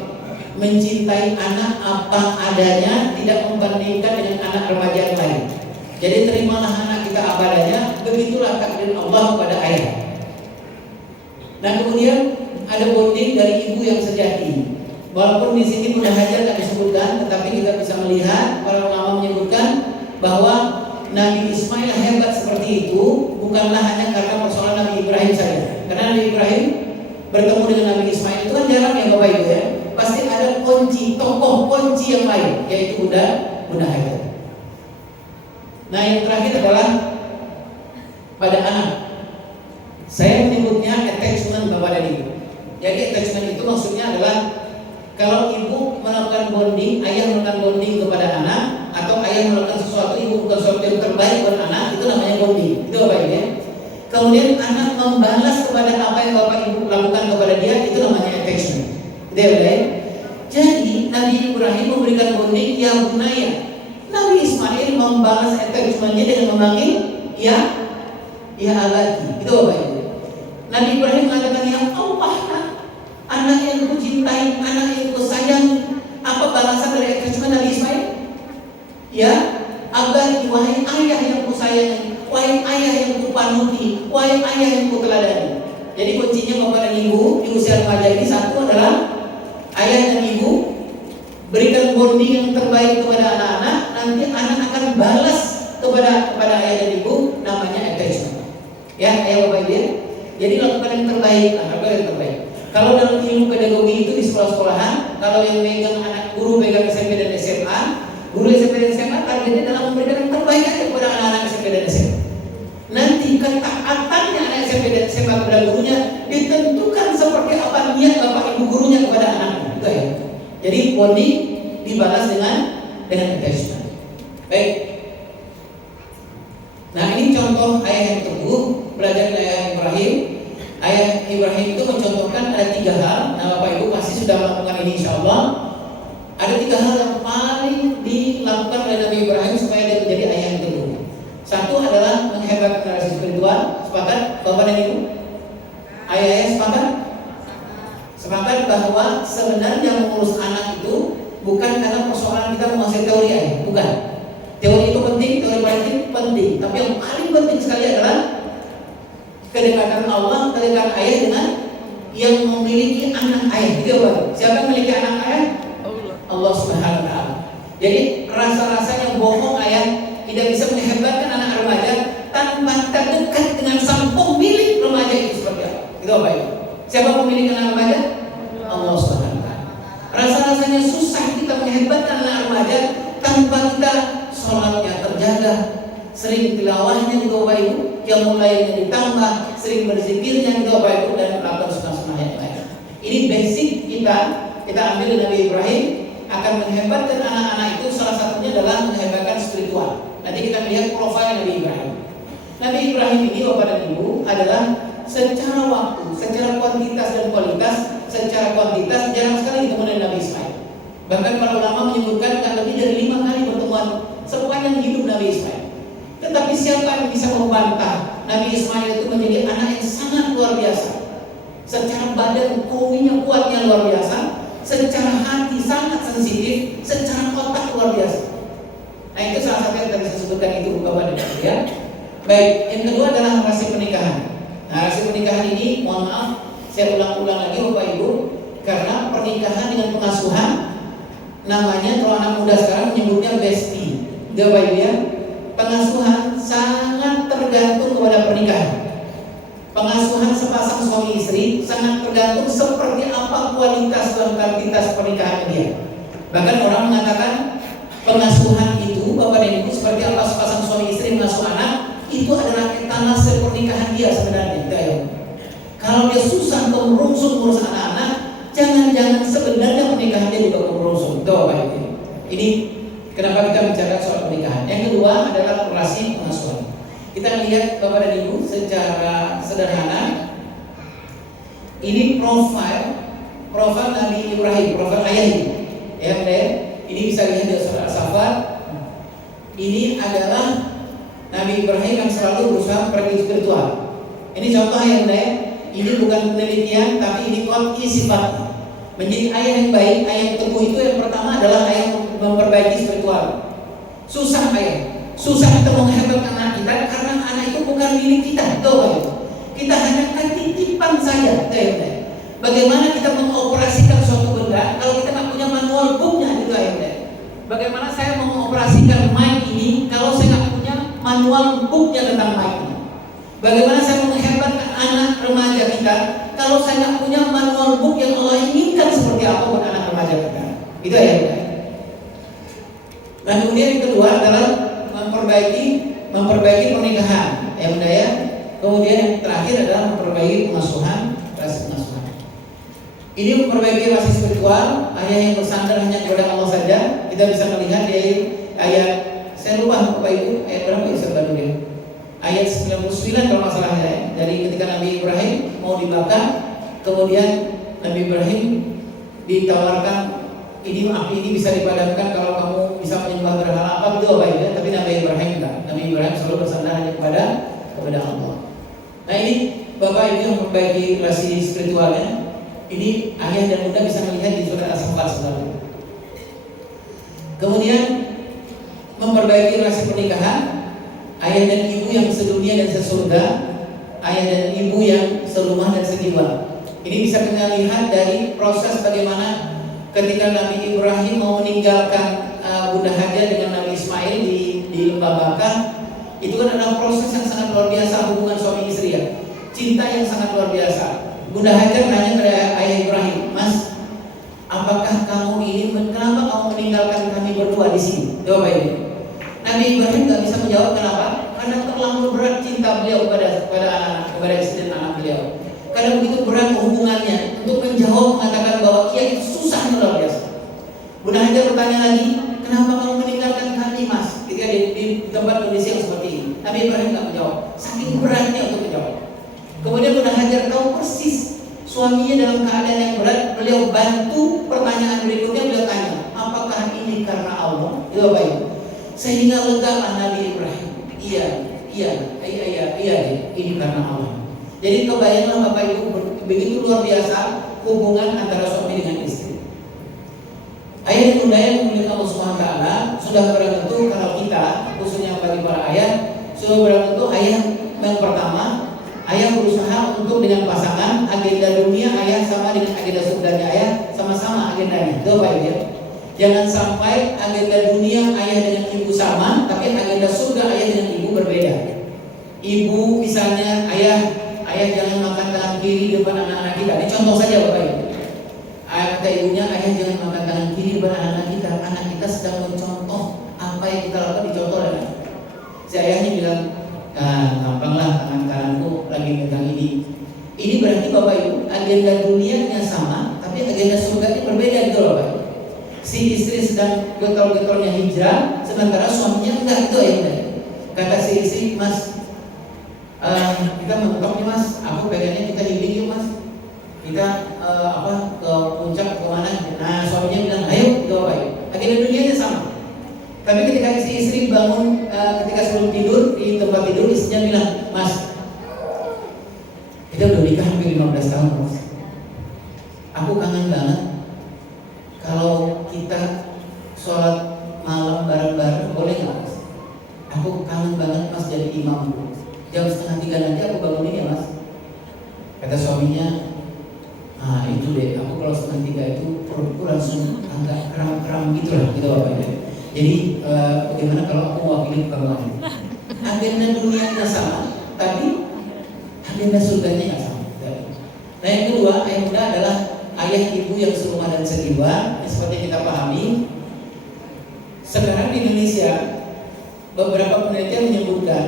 mencintai anak apa adanya, tidak membandingkan dengan anak remaja yang lain. Jadi terimalah anak kita apa adanya, begitulah takdir Allah kepada ayah. Nah kemudian ada bonding dari ibu yang sejati. Walaupun di sini Bunda Hajar tidak disebutkan, tetapi kita bisa melihat para ulama menyebutkan bahwa Nabi Ismail hebat seperti itu bukanlah hanya karena persoalan Nabi Ibrahim saja. Karena Nabi Ibrahim bertemu dengan Nabi Ismail itu kan jarang ya Bapak Ibu ya. Pasti ada tokoh kunci yang lain, yaitu Bunda Hajar. Nah yang terakhir adalah pada anak. Saya menyebutnya attachment Bapak dan Ibu. Jadi attachment itu maksudnya adalah kalau ibu melakukan bonding, ayah melakukan bonding kepada anak, atau ayah melakukan sesuatu, ibu bukan sesuatu yang terbaik buat anak, itu namanya bonding. Itu Bapak Ibu ya. Kemudian anak membalas kepada apa yang Bapak Ibu lakukan kepada dia, itu namanya attachment. Itu ya. Jadi Nabi Ibrahim memberikan bonding ya bunayya. Nabi Ismail membalas attachmentnya dengan memanggil ya abadi. Itu Bapak Ibu. Nabi Ibrahim mengatakan ya Allah, anak yang kucintai, anak yang kusayangi. Apa balasan dari attachment Nabi Ismail? Ya abadi, wahai ayah yang kusayangi, wahai ayah yang kupanuti, wahai ayah usia remaja ini, satu adalah ayah dan ibu berikan bonding yang terbaik kepada anak-anak. Nanti anak akan balas kepada ayah dan ibu, namanya attachment. Ya, ayah bapak ibu ya. Jadi lakukan yang terbaik, lakukan yang terbaik. Kalau dalam ilmu pedagogi itu di sekolah-sekolahan, kalau yang megang anak guru pegang SMP dan SMA, guru SMP dan SMA targetnya dalam memberikan yang terbaik aja kepada anak-anak SMP dan SMA. Nanti ketaatannya anak SMP dan SMA kepada gurunya ditentukan seperti apa niat bapak ibu gurunya kepada anaknya. Gitu ya. Jadi bonding dibalas dengan attachment. Baik. Nah, ini contoh ayah yang teguh, belajar dari ayah Ibrahim. Ayah Ibrahim itu mencontohkan ada 3 hal. Nah, bapak ibu pasti sudah melakukan ini insya Allah. Ada 3 hal yang paling dilakukan oleh Nabi Ibrahim supaya dia menjadi ayah yang teguh. Satu adalah menghebatkan relasi spiritual. Sepakat bapak dan ibu? Ayah-ayah sepakat? Sepakat bahwa sebenarnya mengurus anak itu bukan karena persoalan kita menguasai teori ayah, bukan. Teori itu penting, teori penting. Tapi yang paling penting sekali adalah kedekatan Allah, kedekatan ayah dengan yang memiliki anak ayah. Siapa yang memiliki anak ayah? Allah Subhanahu wa Ta'ala. Jadi rasa-rasanya bohong ayah tidak bisa menghebatkan anak remaja tanpa terdekat dengan sang pemilik remaja itu seperti apa? Itu apa itu? Siapa pemilik anak remaja? Allah Subhanahu wa Ta'ala. Rasa-rasanya susah kita menghebatkan anak remaja tanpa kita sholatnya terjaga, sering tilawahnya juga Bapak Ibu, yang mulainya ditambah, sering berzikirnya juga Bapak Ibu, dan melakukan sunnah-sunnah yang lain. Ini basic kita ambil dari Nabi Ibrahim. Akan menghebatkan anak-anak itu salah satunya adalah menghebatkan spiritual. Nanti kita lihat profil Nabi Ibrahim. Nabi Ibrahim ini Bapak dan Ibu adalah secara waktu, secara kuantitas dan kualitas, secara kuantitas jarang sekali ketemu dengan Nabi Ismail. Bahkan para ulama menyebutkan lebih dari 5 kali pertemuan sepanjang hidup Nabi Ismail. Tetapi siapa yang bisa membantah Nabi Ismail itu menjadi anak yang sangat luar biasa? Secara badan kowinya kuatnya luar biasa, secara hati sangat sensitif, secara otak luar biasa. Nah, itu salah satu yang tadi saya sebutkan itu Bapak dan Ibu ya. Baik, yang kedua adalah rahasia pernikahan. Nah, rahasia pernikahan ini, mohon maaf, saya ulang-ulang lagi Bapak Ibu, karena pernikahan dengan pengasuhan, namanya kalau anak muda sekarang menyebutnya bestie. Bapak Ibu ya, pengasuhan sangat tergantung kepada pernikahan. Pengasuhan sepasang suami istri sangat tergantung seperti apa kualitas dan kuantitas pernikahan dia. Bahkan orang mengatakan pengasuhan itu Bapak dan Ibu seperti apa sepasang suami istri mengasuh anak, itu adalah etalase pernikahan dia sebenarnya. Kalau dia susah untuk merungsung ngurus anak-anak, jangan-jangan sebenarnya pernikahan dia juga merungsung. Bapak Ibu. Ini kenapa kita bicara soal pernikahan. Yang kedua adalah relasi pengasuhan. Kita lihat Bapak dan Ibu secara sederhana. Ini profil Nabi Ibrahim, profil ayah ini. Ya, ini bisa lihat di surah As-Saffat. Ini adalah Nabi Ibrahim yang selalu berusaha pergi spiritual. Ini contoh yang ini bukan penelitian, tapi ini kondisi sifat. Menjadi ayah yang baik, ayah yang teguh itu yang pertama adalah ayah yang memperbaiki spiritual. Susah ayah. Susah kita menghebatkan anak kita karena anak itu bukan milik kita. Kita hanya titipan saja. Bagaimana kita mengoperasikan suatu benda kalau kita nggak punya manual booknya gitu ya. Bagaimana saya mengoperasikan mic ini kalau saya nggak punya manual booknya tentang mic ini? Bagaimana saya menghebatkan anak remaja kita kalau saya nggak punya manual book yang Allah inginkan seperti apa buat anak remaja kita? Itu ya. Dan kemudian yang kedua adalah memperbaiki pernikahan, ya Bunda ya. Kemudian yang terakhir adalah memperbaiki pengasuhan, rasa pengasuhan. Ini memperbaiki rasa spiritual, ayah yang bersandar hanya kepada Allah saja. Kita bisa melihat di ayat, saya lupa Bapak Ibu, ayat berapa ya sebentar dulu. Ayat 99 kalau masalahnya ya. Dari ketika Nabi Ibrahim mau dibakar, kemudian Nabi Ibrahim ditawarkan, api ini bisa dipadamkan kalau kamu bisa menyembah berhala apa betul Bapak Ibu, tapi Nabi Ibrahim enggak. Nabi Ibrahim selalu bersandar hanya kepada Allah. Nah, ini Bapak Ibu yang memperbaiki relasi spiritualnya. Ini ayah dan bunda bisa melihat di surat As-Saffat sebenarnya. Kemudian memperbaiki relasi pernikahan, ayah dan ibu yang sedunia dan sesurga, ayah dan ibu yang serumah dan sejiwa. Ini bisa kita lihat dari proses bagaimana ketika Nabi Ibrahim mau meninggalkan Bunda Hajar dengan Nabi Ismail di Lembah Bakar. Itu kan adalah proses yang sangat luar biasa, hubungan suami istri ya, cinta yang sangat luar biasa. Bunda Hajar nanya kepada ayah Ibrahim, Mas, apakah kamu ini, kenapa kamu meninggalkan kami berdua di sini? Coba ini. Nabi Ibrahim nggak bisa menjawab kenapa? Karena terlalu berat cinta beliau kepada istri dan anak beliau. Karena begitu berat hubungannya untuk menjawab, mengatakan bahwa ia itu susah luar biasa. Bunda Hajar bertanya lagi, kenapa kamu meninggalkan kami, Mas? Ketika di tempat kondisi yang seperti ini, Nabi Ibrahim nggak menjawab, saking beratnya untuk menjawab. Kemudian Bunda Hajar tahu persis suaminya dalam keadaan yang berat. Beliau bantu pertanyaan berikutnya, beliau tanya, apakah ini karena Allah? Itu apa itu? Sehingga legalah Nabi Ibrahim. Iya, ini karena Allah. Jadi kebayanglah Bapak Ibu, begitu luar biasa hubungan antara suami dengan istri. Ayah dan bunda yang memuliakan Allah SWT sudah barang tentu kalau kita, khususnya bagi para ayah, sudah barang tentu ayah yang pertama, ayah berusaha untuk dengan pasangan agenda dunia ayah sama dengan agenda surganya ayah sama-sama agendanya. Itu Bapak Ibu ya. Jangan sampai agenda dunia ayah dengan ibu sama, tapi agenda surga ayah dengan ibu berbeda. Ibu misalnya ayah jangan makan tangan kiri depan anak-anak kita. Ini contoh saja Bapak Ibu. Kata ibunya, ayah jangan makan tangan kiri depan anak-anak kita. Anak kita sedang mencontoh apa yang kita lakukan, dicontoh dan si ayahnya bilang, gampanglah tangan kananku lagi megang ini. Ini berarti Bapak Ibu agenda dunianya sama, tapi agenda surga ini berbeda gitu loh Bapak Ibu. Si istri sedang getol-getolnya hijrah, sementara suaminya enggak, gitu ya. Kata si istri, Mas, kita mentok nih Mas, aku pengennya kita healing yuk Mas, kita ke puncak kemana? Nah suaminya bilang, ayo gitu Bapak Ibu. Agenda dunianya sama. Tapi ketika si istri bangun, ketika sebelum tidur di tempat tidur, istrinya bilang, Mas, kita udah nikah hampir 15 tahun Mas, aku kangen banget kalau kita sholat malam bareng-bareng, boleh nggak Mas? Aku kangen banget Mas jadi imam. Jam 2:30 nanti aku bangunin ya Mas. Kata suaminya, itu deh, aku kalau 2:30 itu perutku langsung agak kram-kram gitu lah, gitu Bapak Ibu. Jadi bagaimana kalau aku mewakili kamu? Agenda dunianya sama, tapi agenda surganya nggak sama. Nah yang kedua, yang kedua adalah ayah ibu yang serumah dan sejiwa. Seperti kita pahami, sekarang di Indonesia beberapa penelitian menyebutkan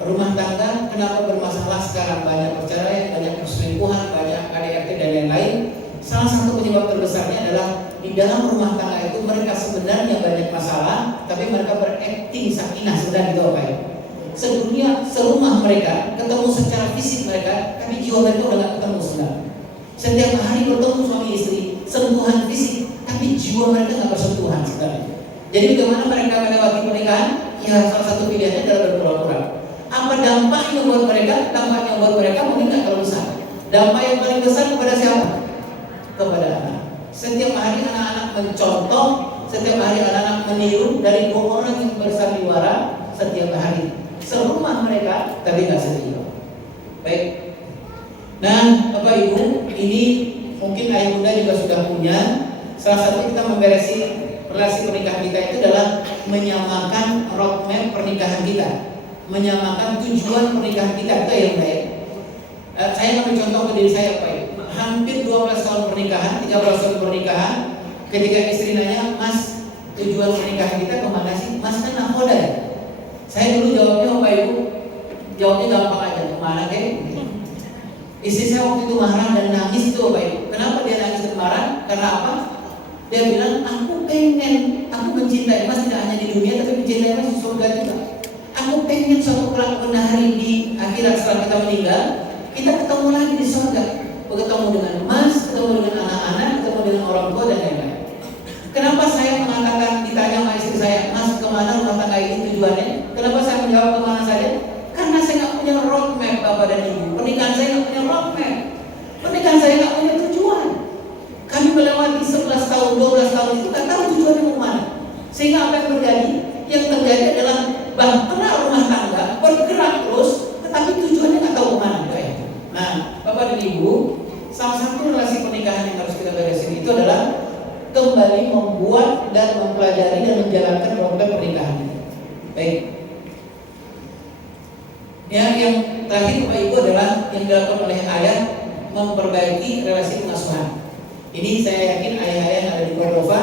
rumah tangga kenapa bermasalah sekarang, banyak perceraian, banyak perselingkuhan, banyak KDRT dan lain-lain. Salah satu penyebab terbesarnya adalah di dalam rumah tangga itu mereka sebenarnya banyak masalah, tapi mereka berakting sakinah sedang gitu Pak. Sedunia, serumah mereka, ketemu secara fisik mereka, tapi jiwa mereka udah gak ketemu sebenarnya. Setiap hari bertemu suami istri, sentuhan fisik, tapi jiwa mereka gak bersentuhan sebenarnya. Jadi bagaimana mereka melewati pernikahan? Ya salah satu pilihannya adalah berpura-pura. Apa dampaknya buat mereka? Dampaknya buat mereka mungkin gak terlalu besar. Dampak yang paling besar kepada siapa? Kepada anak. Setiap hari anak-anak mencontoh, setiap hari anak-anak meniru dari 2 orang yang bersandiwara setiap hari. Serumah mereka, tapi gak sejiwa. Baik. Nah, Bapak Ibu, ini mungkin ayah bunda juga sudah punya. Salah satu kita memberesi relasi pernikahan kita itu adalah menyamakan roadmap pernikahan kita, menyamakan tujuan pernikahan kita. Itu yang baik. Saya ambil contoh ke diri saya Pak Ibu. Hampir 12 tahun pernikahan, 13 tahun pernikahan. Ketika istri nanya, Mas, tujuan pernikahan kita kemana sih? Mas kan nakoda ya? Saya dulu jawabnya Bapak Ibu, jawabnya gampang aja, kemana deh? Istri saya waktu itu marah dan nangis itu Bapak Ibu. Kenapa dia nangis dan marah? Karena apa? Dia bilang, aku mencintai Mas tidak hanya di dunia, tapi mencintai Mas di surga juga. Aku pengen suatu hari di akhirat setelah kita meninggal, kita ketemu lagi di surga, ketemu dengan Mas, ketemu dengan anak-anak, ketemu dengan orang tua dan lain-lain. Kenapa saya mengatakan, ditanya sama istri saya, Mas kemana rumah tangga ini tujuannya? Kenapa saya menjawab kemana saja? Karena saya nggak punya roadmap Bapak dan Ibu. Pernikahan saya nggak punya roadmap. Pernikahan saya nggak punya tujuan. Kami melewati 11 tahun, 12 tahun itu nggak tahu tujuannya kemana. Sehingga apa yang terjadi? Yang terjadi adalah bahtera rumah tangga bergerak terus, tetapi tujuannya nggak tahu kemana. Nah, Bapak dan Ibu, salah satu pernikahan yang harus kita beresin itu adalah kembali membuat dan mempelajari dan menjalankan program pernikahan. Baik. Yang terakhir Bapak Ibu adalah yang dilakukan oleh ayah memperbaiki relasi pengasuhan. Ini saya yakin ayah-ayah yang ada di Cordova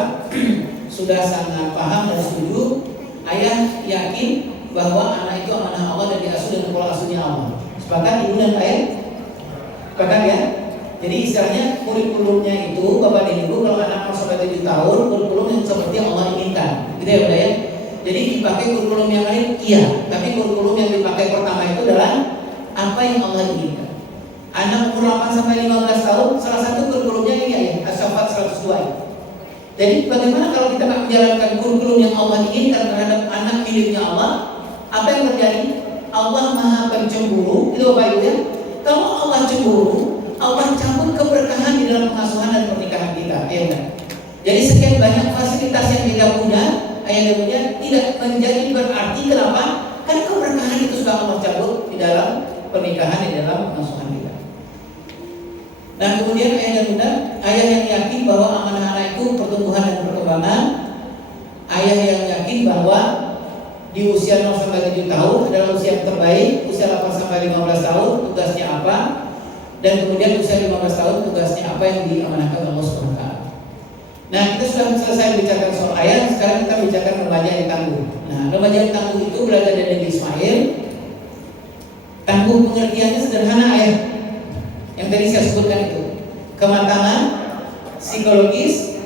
sudah sangat paham dan setuju. Ayah yakin bahwa anak itu amanah Allah dan diasuh dengan pola asuhnya Allah. Sepakat ibu dan ayah? Sepakat ya? Jadi istilahnya kurikulumnya itu Bapak dan Ibu kalau anak sampai 7 tahun kurikulum yang seperti Allah inginkan. Gitu ya Bunda ya? Jadi dipakai kurikulum yang lain? Iya. Tapi kurikulum yang dipakai pertama itu adalah apa yang Allah inginkan. Anak umur 8 sampai 15 tahun salah satu kurikulumnya ini ya, As-Saffat 102. Jadi bagaimana kalau kita nggak menjalankan kurikulum yang Allah inginkan terhadap anak miliknya Allah? Apa yang terjadi? Allah Maha Pencemburu, itu Bapak Ibu ya. Kalau Allah cemburu, Allah cabut keberkahan di dalam pengasuhan dan pernikahan kita, ya kan? Jadi sekian banyak fasilitas yang kita punya, ayah punya tidak menjadi berarti kenapa? Karena keberkahan itu sudah Allah cabut di dalam pernikahan, di dalam pengasuhan kita. Nah kemudian ayah dan bunda, ayah yang yakin bahwa amanah anak itu pertumbuhan dan perkembangan. Ayah yang yakin bahwa di usia 0 sampai 7 tahun adalah usia yang terbaik. Usia 8 sampai 15 tahun tugasnya apa? Dan kemudian usia 15 tahun tugasnya apa yang diamanahkan Allah SWT. Nah kita sudah selesai bicara soal ayah. Sekarang kita bicara remaja yang tangguh. Nah remaja yang tangguh itu belajar dari Nabi Ismail. Tangguh pengertiannya sederhana ayah. Yang tadi saya sebutkan itu kematangan psikologis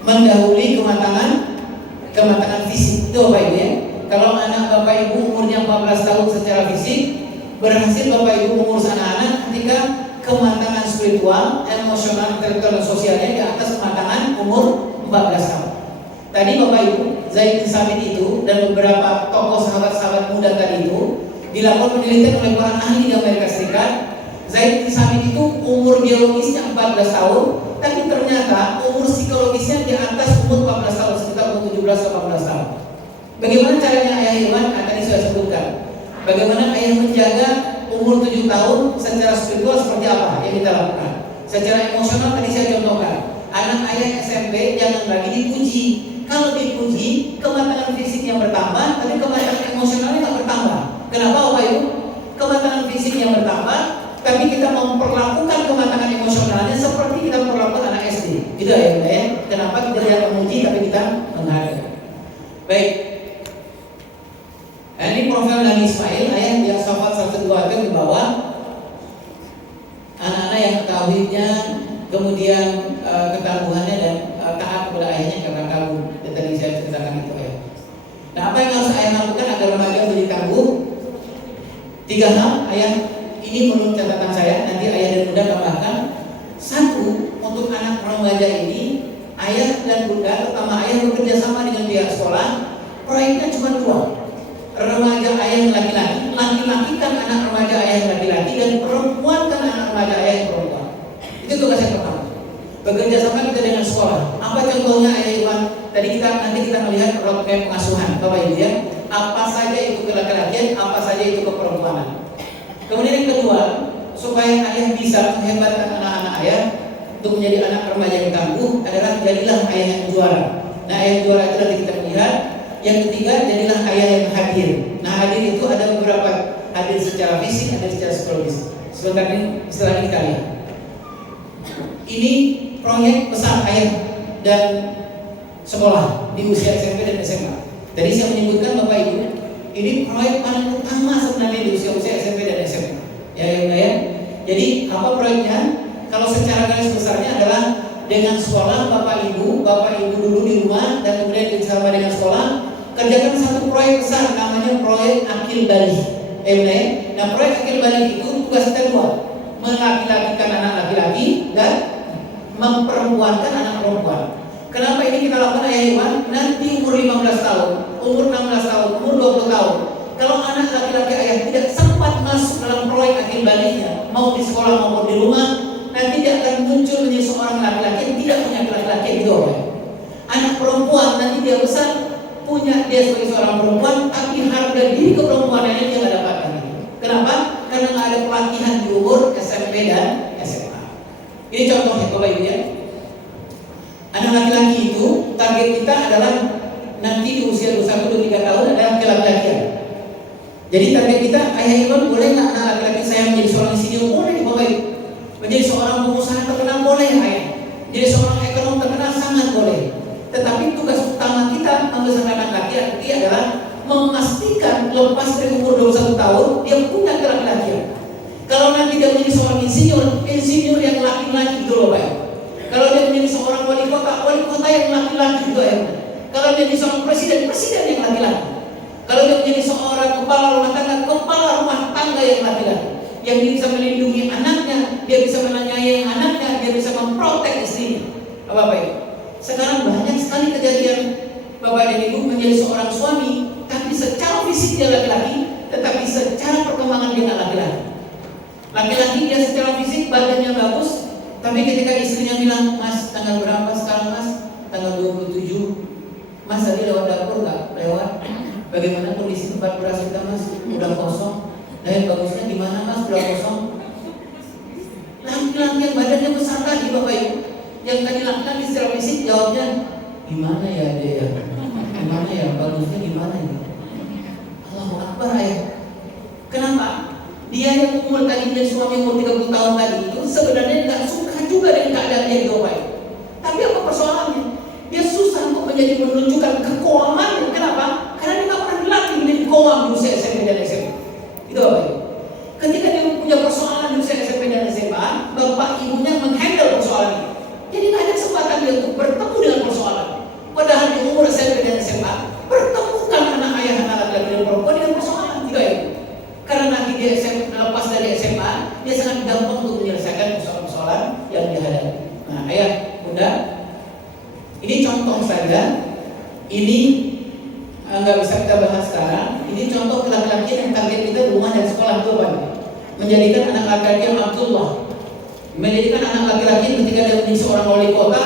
mendahului kematangan fisik. Itu Bapak Ibu ya. Kalau anak Bapak Ibu umurnya 14 tahun secara fisik, berhasil Bapak Ibu mengurus anak-anak ketika kematangan spiritual, emosional, intelektual, dan sosialnya di atas kematangan umur 14 tahun. Tadi Bapak Ibu Zaid bin Sabit itu dan beberapa tokoh sahabat-sahabat muda tadi itu dilakukan penelitian oleh para ahli di Amerika Serikat. Zaid bin Sabit itu umur biologisnya 14 tahun, tapi ternyata umur psikologisnya di atas umur 14 tahun, sekitar umur 17-18 tahun. Bagaimana caranya ayah Iwan? Tadi sudah sebutkan. Bagaimana ayah menjaga umur 7 tahun secara spiritual seperti apa yang kita lakukan? Secara emosional tadi saya contohkan. Anak ayah SMP jangan lagi dipuji. Kalau dipuji, kematangan fisiknya bertambah, tapi kematangan emosionalnya nggak bertambah. Kenapa Bapak Ibu? Kematangan fisiknya bertambah, tapi kita memperlakukan kematangan emosionalnya seperti kita memperlakukan anak SD. Gitu ya, ya. Kenapa kita tidak memuji tapi kita menghargai? Baik. Nah, ini profil Nabi Ismail, ayah di As-Saffat 102 itu di bawah. Anak-anak yang tauhidnya, kemudian ketangguhannya dan taat kepada ayahnya karena kagum. Dan tadi saya ceritakan itu ya. Nah, apa yang harus ayah lakukan agar remaja menjadi tangguh? 3 hal ayah. Ini menurut catatan saya, nanti ayah dan bunda tambahkan. 1, untuk anak remaja ini, ayah dan bunda, terutama ayah bekerja sama dengan pihak sekolah. Proyeknya cuma 2. Remaja ayah laki-laki, laki-laki kan anak remaja ayah laki-laki, dan perempuan kan anak remaja ayah perempuan. Itu tugas yang pertama. Bekerja sama kita dengan sekolah. Apa contohnya ayah Iwan? Nanti kita melihat roadmap pengasuhan, Bapak Ibu ya. Apa saja itu ke-laki-lakian, apa saja itu ke-perempuanan. Kemudian yang kedua, supaya ayah bisa menghebatkan anak-anak ayah untuk menjadi anak remaja yang tangguh adalah jadilah ayah yang juara. Nah, ayah yang juara itu nanti kita melihat. Yang ketiga, jadilah ayah yang hadir. Nah, hadir itu ada beberapa, hadir secara fisik, hadir secara psikologis. Sebentar ini, setelah ini kita lihat. Ini proyek besar ayah dan sekolah di usia SMP dan SMA. Tadi saya menyebutkan Bapak Ibu, ini proyek paling utama sebenarnya di usia-usia SMP dan SMA. Ya. Jadi apa proyeknya? Kalau secara garis besarnya adalah dengan sekolah Bapak Ibu dulu di rumah dan kemudian bersama dengan sekolah kerjakan satu proyek besar namanya proyek akil balik. Nah, proyek akil balik itu tugas kita 2, melaki-lakikan anak laki-laki dan memperempuankan anak perempuan. Kenapa ini kita lakukan ayah Iwan? Nanti umur 15 tahun, umur 16 tahun, umur 20 tahun, kalau anak laki-laki ayah tidak sempat masuk dalam proyek akil baliknya, mau di sekolah maupun di rumah, nanti dia akan muncul menjadi seorang laki-laki yang tidak punya laki-laki gitu. Anak perempuan nanti dia besar punya dia sebagai seorang perempuan, tapi harga diri keperempuanannya dia nggak dapatkan. Kenapa? Karena nggak ada pelatihan di umur SMP dan SMA. Ini contohnya Bapak Ibu ya. Anak laki-laki itu target kita adalah nanti di usia 21-23 tahun adalah kelaki-lakian. Jadi target kita, ayah Iwan boleh nggak anak laki-laki saya menjadi seorang insinyur? Boleh Bapak Ibu. Menjadi seorang pengusaha terkenal boleh ayah. Jadi seorang ekonom terkenal sangat boleh. Tetapi tugas utama kita membesarkan anak laki-laki adalah memastikan lepas dari umur 21 tahun dia punya kelaki-lakian. Kalau nanti dia menjadi seorang insinyur yang laki-laki itu loh Pak. Kalau dia menjadi seorang wali kota yang laki-laki itu ya. Kalau dia menjadi seorang presiden yang laki-laki. Kalau dia menjadi seorang kepala rumah tangga yang laki-laki. Yang dia bisa melindungi anaknya, dia bisa menanyai anaknya, dia bisa memprotek istrinya. Bapak Ibu. Sekarang banyak sekali kejadian Bapak dan Ibu menjadi seorang suami, tapi secara fisik dia laki-laki, tetapi secara perkembangan dia nggak laki-laki. Laki-laki dia secara fisik badannya bagus, tapi ketika istrinya bilang, Mas tanggal berapa sekarang Mas? Tanggal 27. Mas tadi lewat dapur nggak? Lewat. Bagaimana kondisi tempat beras kita Mas? Udah kosong. Dan bagusnya gimana Mas? Udah kosong. Laki-laki yang badannya besar tadi Bapak Ibu, yang tadi laki-laki secara fisik jawabnya, gimana ya dia ya? Gimana ya? Bagusnya gimana ya? Allahu Akbar ya. Kenapa? Dia yang umur tadi menjadi suami umur 30 tahun tadi itu sebenarnya nggak suka juga dengan keadaan dia Bapak Ibu. Tapi apa persoalannya? Dia susah untuk menunjukkan kekoaman. Kenapa? Karena dia nggak pernah dilatih menjadi koam di usia SMP dan SMA. Itu Bapak Ibu. Ketika dia punya persoalan di usia SMP dan SMA, bapak ibunya menghandle persoalan itu. Jadi nggak ada kesempatan dia untuk bertemu dengan persoalan. Padahal di umur SMP dan SMA, pertemukan anak ayah, anak laki-laki dan perempuan dengan persoalan. Tidak ya? Karena nanti dia lepas dari SMA, dia sangat gampang untuk menyelesaikan persoalan-persoalan yang dihadapi. Nah, ayah, bunda, ini contoh saja. Ini nggak bisa kita bahas sekarang. Ini contoh laki-laki yang target kita di rumah dan sekolah itu Pak. Menjadikan anak laki-laki yang Abdullah. Menjadikan anak laki-laki ketika dia menjadi seorang wali kota,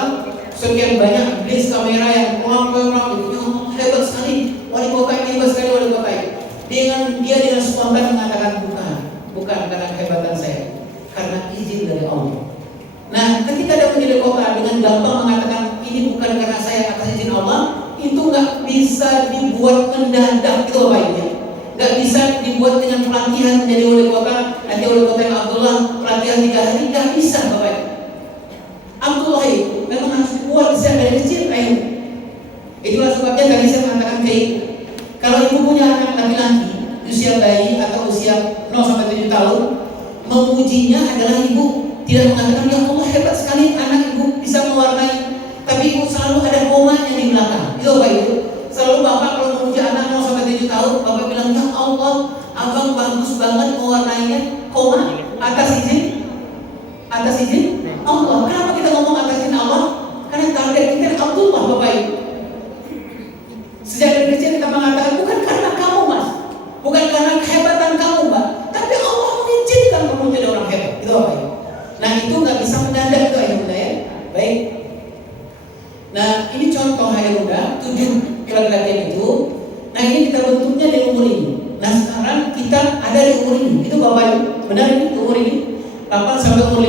sekian banyak blis kamera yang orang itu hebat sekali. Wali kota ini hebat sekali wali kota ini. Dia dengan spontan mengatakan bukan karena kehebatan saya, karena izin dari Allah. Nah, ketika dia menjadi kota dengan gampang mengatakan ini bukan karena saya atas izin Allah, itu nggak bisa dibuat mendadak itu Bapak Ibu. Nggak bisa dibuat dengan pelatihan menjadi wali kota. Nanti wali kota yang Abdullah pelatihan 3 hari nggak bisa Bapak Ibu. Abdullah itu memang harus dibuat dari kecil Pak Ibu. Itulah sebabnya tadi saya mengatakan ke ibu, kalau ibu punya anak laki-laki usia bayi atau usia 0-7 tahun, memujinya adalah ibu tidak mengatakan ya Allah hebat sekali anak ibu bisa mewarnai, tapi ibu selalu ada komanya di belakang. Itu Bapak Ibu. Selalu Bapak kalau memuji anak 0-7 tahun, Bapak bilang ya Allah, abang bagus banget mewarnainya, koma atas izin Allah. Kenapa kita ngomong atas izin Allah? Karena target kita Abdullah Bapak Ibu. Sejak dari kecil kita mengatakan bukan karena kamu Mas, bukan karena kehebatan kamu Mbak, tapi Allah mengizinkan kamu menjadi orang hebat. Itu Bapak Ibu. Nah itu nggak bisa mendadak itu ayah bunda ya. Baik. Nah ini contoh ayah bunda 7 laki-laki itu. Nah ini kita bentuknya di umur ini. Nah sekarang kita ada di umur ini. Itu Bapak Ibu. Benar ini umur ini 8 sampai umur 5.